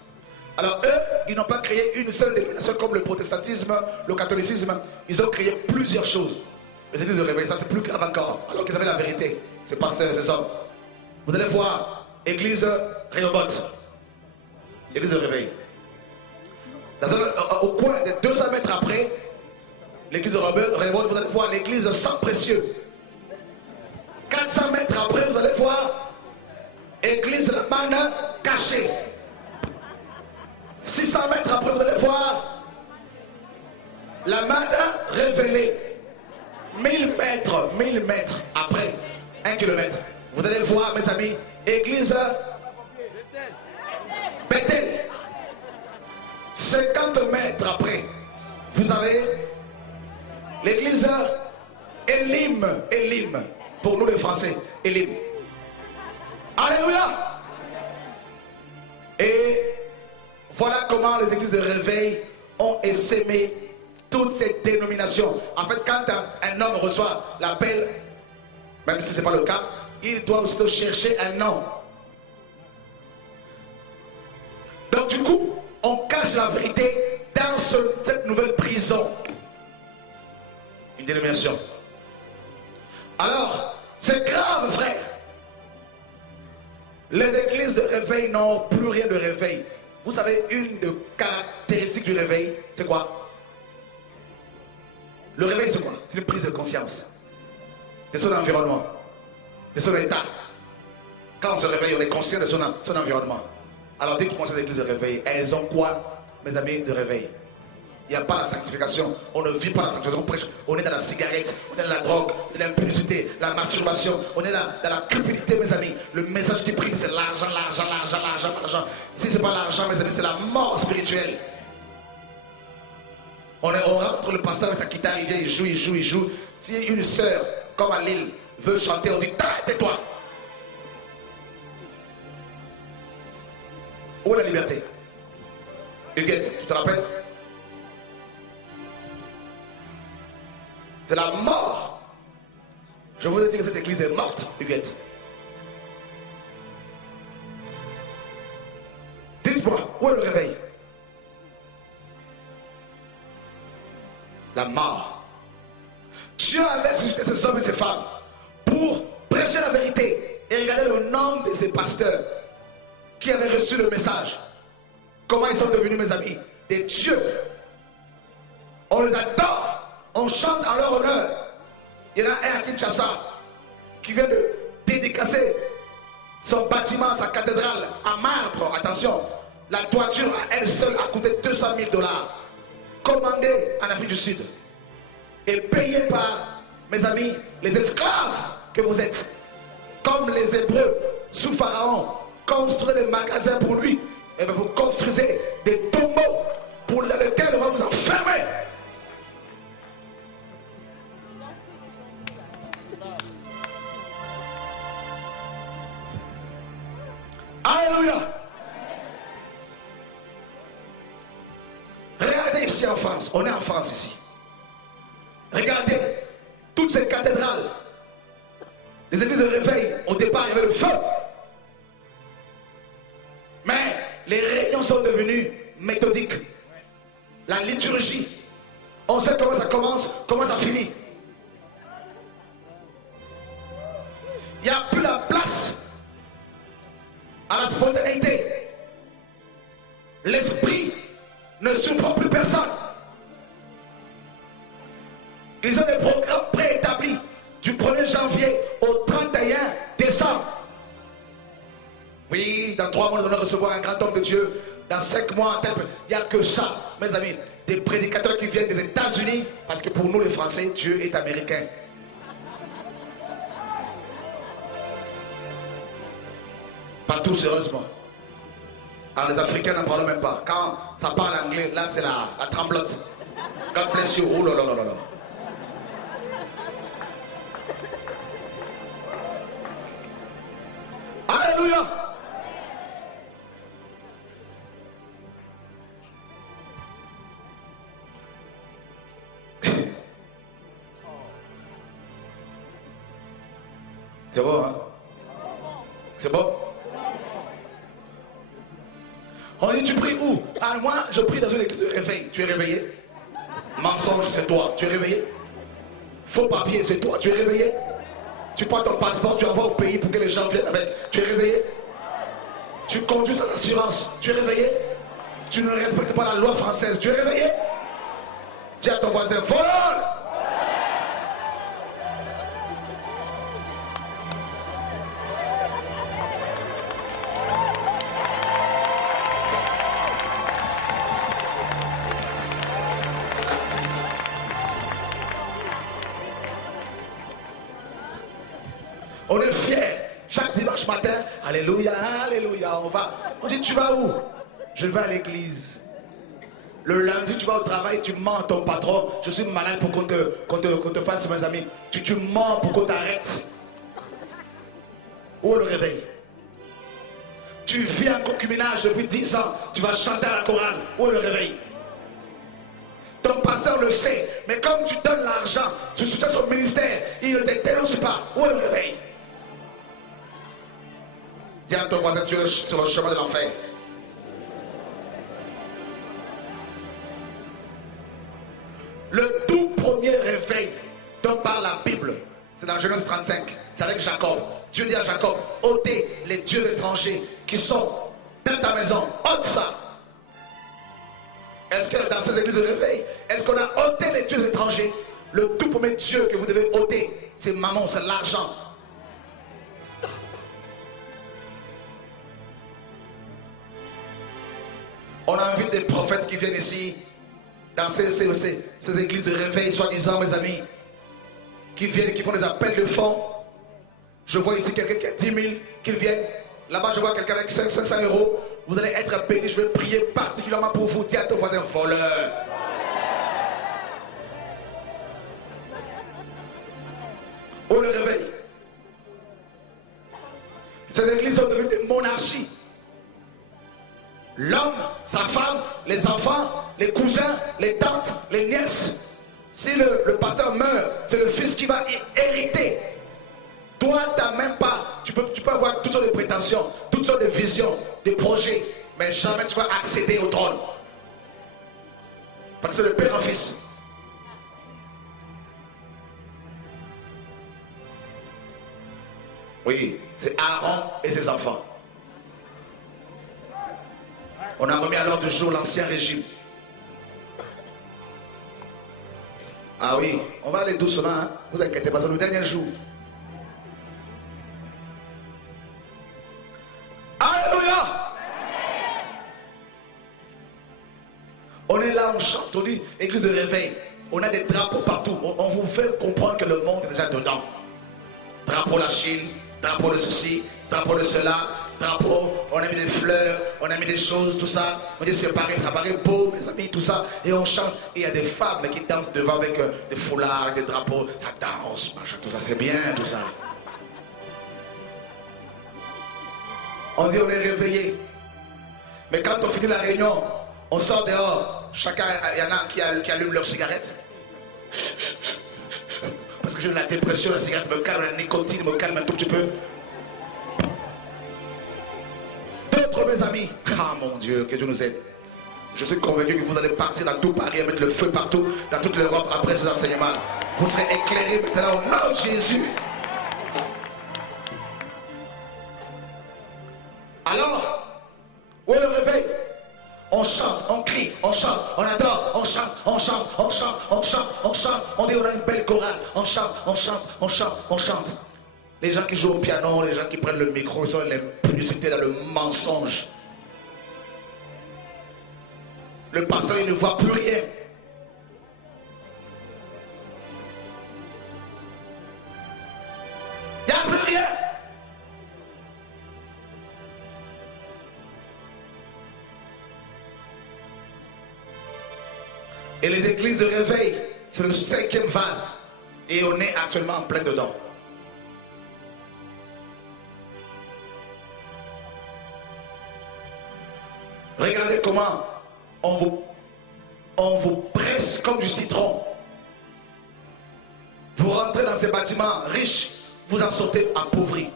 Alors eux, ils n'ont pas créé une seule dénomination comme le protestantisme, le catholicisme. Ils ont créé plusieurs choses. Les églises de réveil, ça c'est plus grave encore. Alors qu'ils avaient la vérité, ces pasteurs, ces hommes. Vous allez voir, église Rehoboth, église de réveil. Au coin de 200 mètres après, l'église de Rehoboth, vous allez voir l'église sang précieux. 400 mètres après, vous allez voir église la manne cachée. 600 mètres après, vous allez voir la manne révélée. 1000 mètres après, 1 kilomètre. Vous allez voir, mes amis, église Bethel. 50 mètres après, vous avez l'église Elim. Elim, pour nous les Français, Elim. Alléluia. Et voilà comment les églises de réveil ont essaimé toutes ces dénominations. En fait, quand un homme reçoit l'appel, même si ce n'est pas le cas, il doit aussi chercher un nom. Donc du coup, on cache la vérité dans cette nouvelle prison. Une dénomination. Alors, c'est grave, frère. Les églises de réveil n'ont plus rien de réveil. Vous savez, une des caractéristiques du réveil, c'est quoi? Le réveil, c'est quoi? C'est une prise de conscience de son environnement, de son état. Quand on se réveille, on est conscient de son environnement. Alors, dès qu'on pense à l'église de réveil, elles ont quoi, mes amis, de réveil? Il n'y a pas la sanctification. On ne vit pas la sanctification. On prêche. On est dans la cigarette, on est dans la drogue, on est dans l'impudicité, la masturbation. On est dans la cupidité, mes amis. Le message qui prime, c'est l'argent, l'argent, l'argent, l'argent, l'argent. Si ce n'est pas l'argent, mes amis, c'est la mort spirituelle. On rentre, le pasteur avec sa guitare, il vient, il joue, il joue, il joue. Si une sœur, comme à Lille, veut chanter, on dit, tais-toi. Où est la liberté? Huguette, tu te rappelles? C'est la mort. Je vous ai dit que cette église est morte, Huguette. Dites-moi, où est le réveil? La mort. Dieu avait suscité ces hommes et ces femmes pour prêcher la vérité. Et regardez le nom de ces pasteurs qui avaient reçu le message. Comment ils sont devenus, mes amis? Des dieux. On les adore. On chante en leur honneur. Il y en a un à Kinshasa qui vient de dédicacer son bâtiment, sa cathédrale en marbre. Attention, la toiture à elle seule a coûté 200 000 $. Commandé en Afrique du Sud. Et payé par, mes amis, les esclaves que vous êtes. Comme les Hébreux, sous Pharaon, construisez des magasins pour lui. Et bien vous construisez des tombeaux pour lesquels on va vous enfermer. Alléluia. Regardez ici en France. On est en France ici. Regardez toutes ces cathédrales. Les églises de réveil au départ. feu. Mais les réunions sont devenues méthodiques. La liturgie, on sait comment ça commence, comment ça finit. Il n'y a plus la place à la spontanéité. L'esprit ne surprend plus personne. Ils ont des programmes préétablis du 1er janvier au 31 décembre. Oui, dans 3 mois, nous allons recevoir un grand homme de Dieu. Dans 5 mois, il n'y a que ça, mes amis. Des prédicateurs qui viennent des États-Unis, parce que pour nous les Français, Dieu est américain. Pas tous, heureusement. Alors les Africains n'en parlent même pas. Quand ça parle anglais, là c'est la tremblote. God bless you. Oh là là là là là. Alléluia. C'est bon, hein? C'est bon? On dit, tu pries où? Ah, moi, je prie dans une église de réveil. Tu es réveillé? Mensonge, c'est toi. Tu es réveillé? Faux papier, c'est toi. Tu es réveillé? Tu prends ton passeport, tu envoies au pays pour que les gens viennent avec. Tu es réveillé? Tu conduis sans assurance. Tu es réveillé? Tu ne respectes pas la loi française. Tu es réveillé? Dis à ton voisin, voleur! On est fiers. Chaque dimanche matin, alléluia, alléluia, on va. On dit, tu vas où? Je vais à l'église. Le lundi, tu vas au travail, tu mens à ton patron. Je suis malade pour qu'on te fasse, mes amis. Tu mens pour qu'on t'arrête. Où est le réveil? Tu vis en concubinage depuis 10 ans. Tu vas chanter à la chorale. Où est le réveil? Ton pasteur le sait. Mais comme tu donnes l'argent, tu soutiens son ministère, il ne te dénonce pas. Où est le réveil? Dis à ton voisin, tu es sur le chemin de l'enfer. Le tout premier réveil dont parle la Bible, c'est dans Genèse 35. C'est avec Jacob. Dieu dit à Jacob, ôtez les dieux étrangers qui sont dans ta maison. Ôte ça. Est-ce que dans ces églises de réveil, est-ce qu'on a ôté les dieux étrangers? Le tout premier Dieu que vous devez ôter, c'est maman, c'est l'argent. On invite des prophètes qui viennent ici, dans ces églises de réveil, soi-disant, mes amis, qui viennent, qui font des appels de fonds. Je vois ici quelqu'un qui a 10 000, qu'ils viennent. Là-bas, je vois quelqu'un avec 500 euros. Vous allez être bénis. Je vais prier particulièrement pour vous. Dis à ton voisin, voleur. Oh, le réveil. Ces églises sont devenues des monarchies. L'homme, sa femme, les enfants, les cousins, les tantes, les nièces. Si le pasteur meurt, c'est le fils qui va hériter. Toi, tu n'as même pas. Tu peux avoir toutes sortes de prétentions, toutes sortes de visions, de projets, mais jamais tu vas accéder au trône. Parce que c'est le père en fils. Oui, c'est Aaron et ses enfants. On a remis à l'ordre du jour l'ancien régime. Ah oui, on va aller doucement, hein? Vous inquiétez pas, c'est le dernier jour. Alléluia! On est là, on chante, on dit église de réveil. On a des drapeaux partout. On vous fait comprendre que le monde est déjà dedans. Drapeau la Chine, drapeau de ceci, drapeau de cela. Drapeau, on a mis des fleurs, on a mis des choses, tout ça. On dit c'est pareil, ça paraît beau, mes amis, tout ça. Et on chante. Et il y a des femmes qui dansent devant avec des foulards, des drapeaux. Ça danse, machin, tout ça, c'est bien, tout ça. On dit on est réveillé. Mais quand on finit la réunion, on sort dehors. Chacun, il y en a qui allument leur cigarette. Parce que j'ai la dépression, la cigarette me calme, la nicotine me calme un tout petit peu. autres, mes amis, ah mon Dieu, que Dieu nous aide. Je suis convaincu que vous allez partir dans tout Paris et mettre le feu partout, dans toute l'Europe après ces enseignements. Vous serez éclairés maintenant au nom de Jésus. Alors, où est le réveil? On chante, on crie, on chante, on adore, on chante, on chante, on chante, on chante, on chante. On dit on a une belle chorale, on chante, on chante, on chante, on chante. Les gens qui jouent au piano, les gens qui prennent le micro, ils sont les publicités dans le mensonge. Le pasteur, il ne voit plus rien. Il n'y a plus rien. Et les églises de réveil, c'est le 5e vase. Et on est actuellement en plein dedans. Regardez comment on vous presse comme du citron. Vous rentrez dans ces bâtiments riches, vous en sortez appauvris.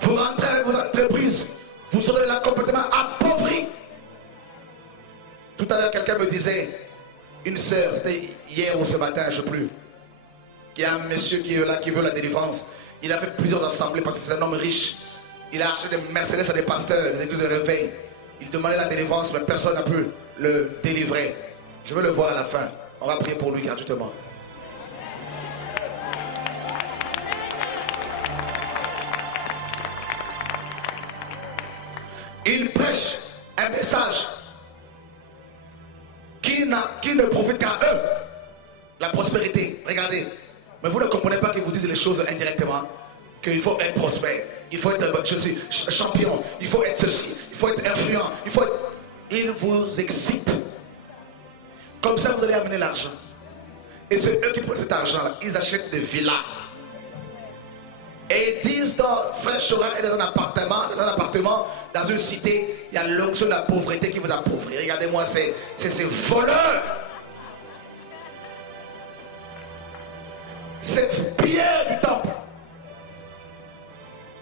Vous rentrez avec vos entreprises, vous serez là complètement appauvris. Tout à l'heure, quelqu'un me disait, une sœur, c'était hier ou ce matin, je ne sais plus, qu'il y a un monsieur qui est là, qui veut la délivrance. Il a fait plusieurs assemblées parce que c'est un homme riche. Il a acheté des Mercedes à des pasteurs, des églises de réveil. Il demandait la délivrance, mais personne n'a pu le délivrer. Je veux le voir à la fin. On va prier pour lui gratuitement. Il prêche un message qui ne profite qu'à eux. La prospérité, regardez. Mais vous ne comprenez pas qu'ils vous disent les choses indirectement. Qu'il faut être prospère, il faut être je suis champion, il faut être ceci, il faut être influent, il faut être... Ils vous excitent. Comme ça, vous allez amener l'argent. Et c'est eux qui prennent cet argent-là. Ils achètent des villas. Et ils disent, dans Frère Chorin est dans un appartement, dans une cité, il y a l'onction de la pauvreté qui vous appauvrit. Regardez-moi, c'est ces voleurs. C'est Pierre du temple.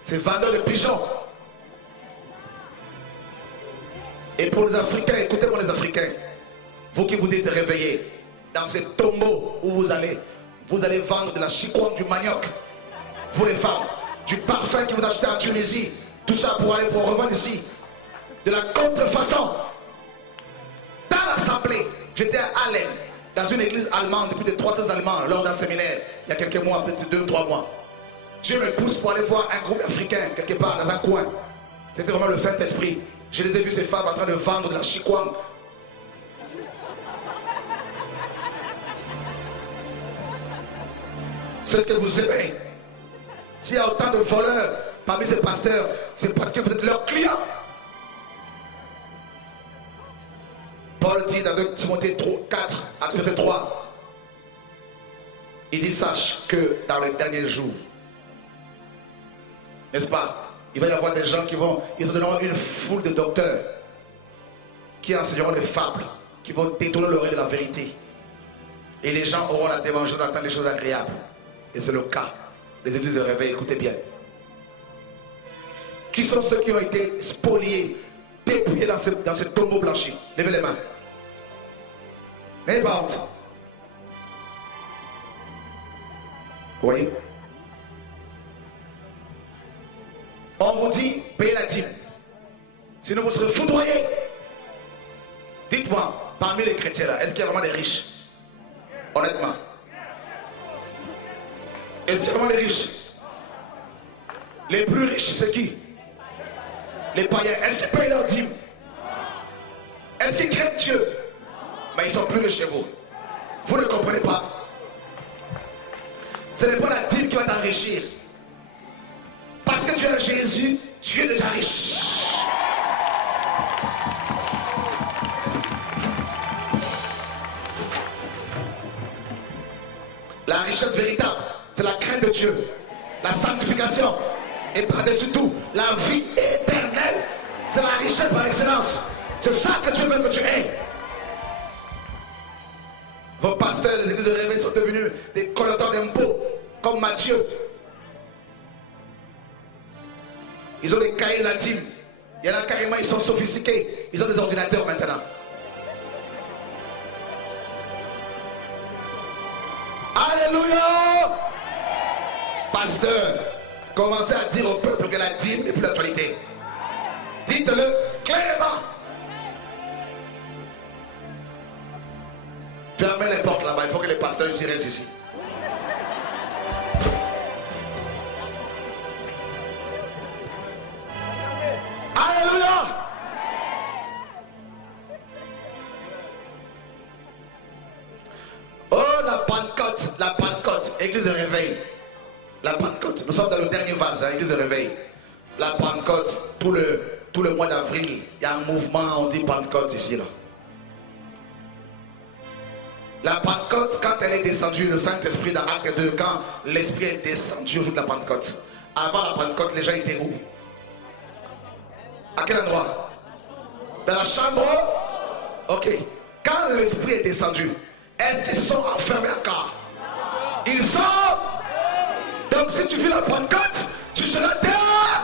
C'est vendeur de pigeons. Et pour les Africains, écoutez-moi les Africains, vous qui vous dites réveillés, dans ces tombeaux où vous allez vendre de la chikwang, du manioc, vous les femmes, du parfum que vous achetez en Tunisie, tout ça pour aller pour revendre ici, de la contrefaçon. Dans l'assemblée, j'étais à Allen, dans une église allemande, depuis de 300 Allemands, lors d'un séminaire, il y a quelques mois, peut-être 2 ou 3 mois. Dieu me pousse pour aller voir un groupe africain, quelque part, dans un coin. C'était vraiment le Saint-Esprit. Je les ai vus, ces femmes, en train de vendre de la chikwang. C'est ce que vous aimez. S'il y a autant de voleurs parmi ces pasteurs, c'est parce que vous êtes leurs clients. Paul dit dans 2 Timothée 4, à verset 3, il dit, sache que dans les derniers jours, n'est-ce pas, il va y avoir des gens ils donneront une foule de docteurs qui enseigneront des fables, qui vont détourner l'oreille de la vérité. Et les gens auront la démangeaison d'entendre les choses agréables. Et c'est le cas. Les églises de réveil, écoutez bien. Qui sont ceux qui ont été spoliés, dépouillés dans ces tombeaux blanchis? Levez les mains. N'ayez pas honte. Vous voyez? On vous dit, payez la dîme. Sinon vous serez foudroyés. Dites-moi, parmi les chrétiens là, est-ce qu'il y a vraiment des riches? Honnêtement. Est-ce qu'il y a vraiment des riches? Les plus riches, c'est qui? Les païens. Est-ce qu'ils payent leur dîme? Est-ce qu'ils craignent Dieu? Mais ils sont plus riches que vous. Vous ne comprenez pas. Ce n'est pas la dîme qui va t'enrichir. Parce que tu as Jésus, tu es déjà riche. La richesse véritable, c'est la crainte de Dieu, la sanctification et par-dessus tout, la vie éternelle. C'est la richesse par excellence. C'est ça que Dieu veut que tu aies. Vos pasteurs des églises de réveil sont devenus des collecteurs d'impôts, comme Matthieu. Ils ont les cahiers de la dîme. Il y en a carrément, ils sont sophistiqués. Ils ont des ordinateurs maintenant. Alléluia! Pasteur, commencez à dire au peuple que la dîme n'est plus l'actualité. Dites-le clairement. Fermez les portes là-bas. Il faut que les pasteurs ici restent ici. Alléluia! Oh, la Pentecôte, église de réveil. La Pentecôte, nous sommes dans le dernier vase, hein, église de réveil. La Pentecôte, tout le mois d'avril, il y a un mouvement, on dit Pentecôte ici, là. La Pentecôte, quand elle est descendue, le Saint-Esprit dans Acte 2, quand l'Esprit est descendu au jour de la Pentecôte. Avant la Pentecôte, les gens étaient où? À quel endroit? Dans la chambre? Ok. Quand l'Esprit est descendu, est-ce qu'ils se sont enfermés encore? Ils sont. Donc si tu vis la Pentecôte, tu seras dehors.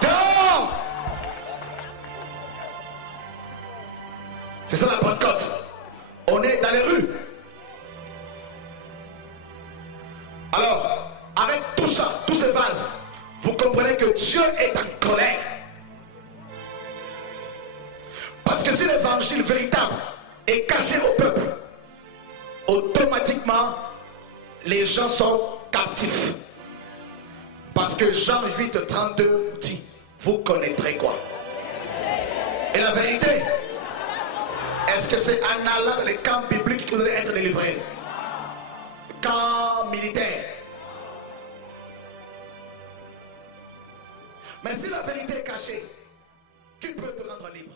Dehors. C'est ça la Pentecôte. On est dans les rues. Alors, avec tout ça, tous ces vases, vous comprenez que Dieu est en colère. Parce que si l'évangile véritable est caché au peuple, automatiquement, les gens sont captifs. Parce que Jean 8, 32 dit, vous connaîtrez quoi? Et la vérité, est-ce que c'est en allant dans les camps bibliques que vous allez être délivrés? Camp militaire. Mais si la vérité est cachée, qui peut te rendre libre?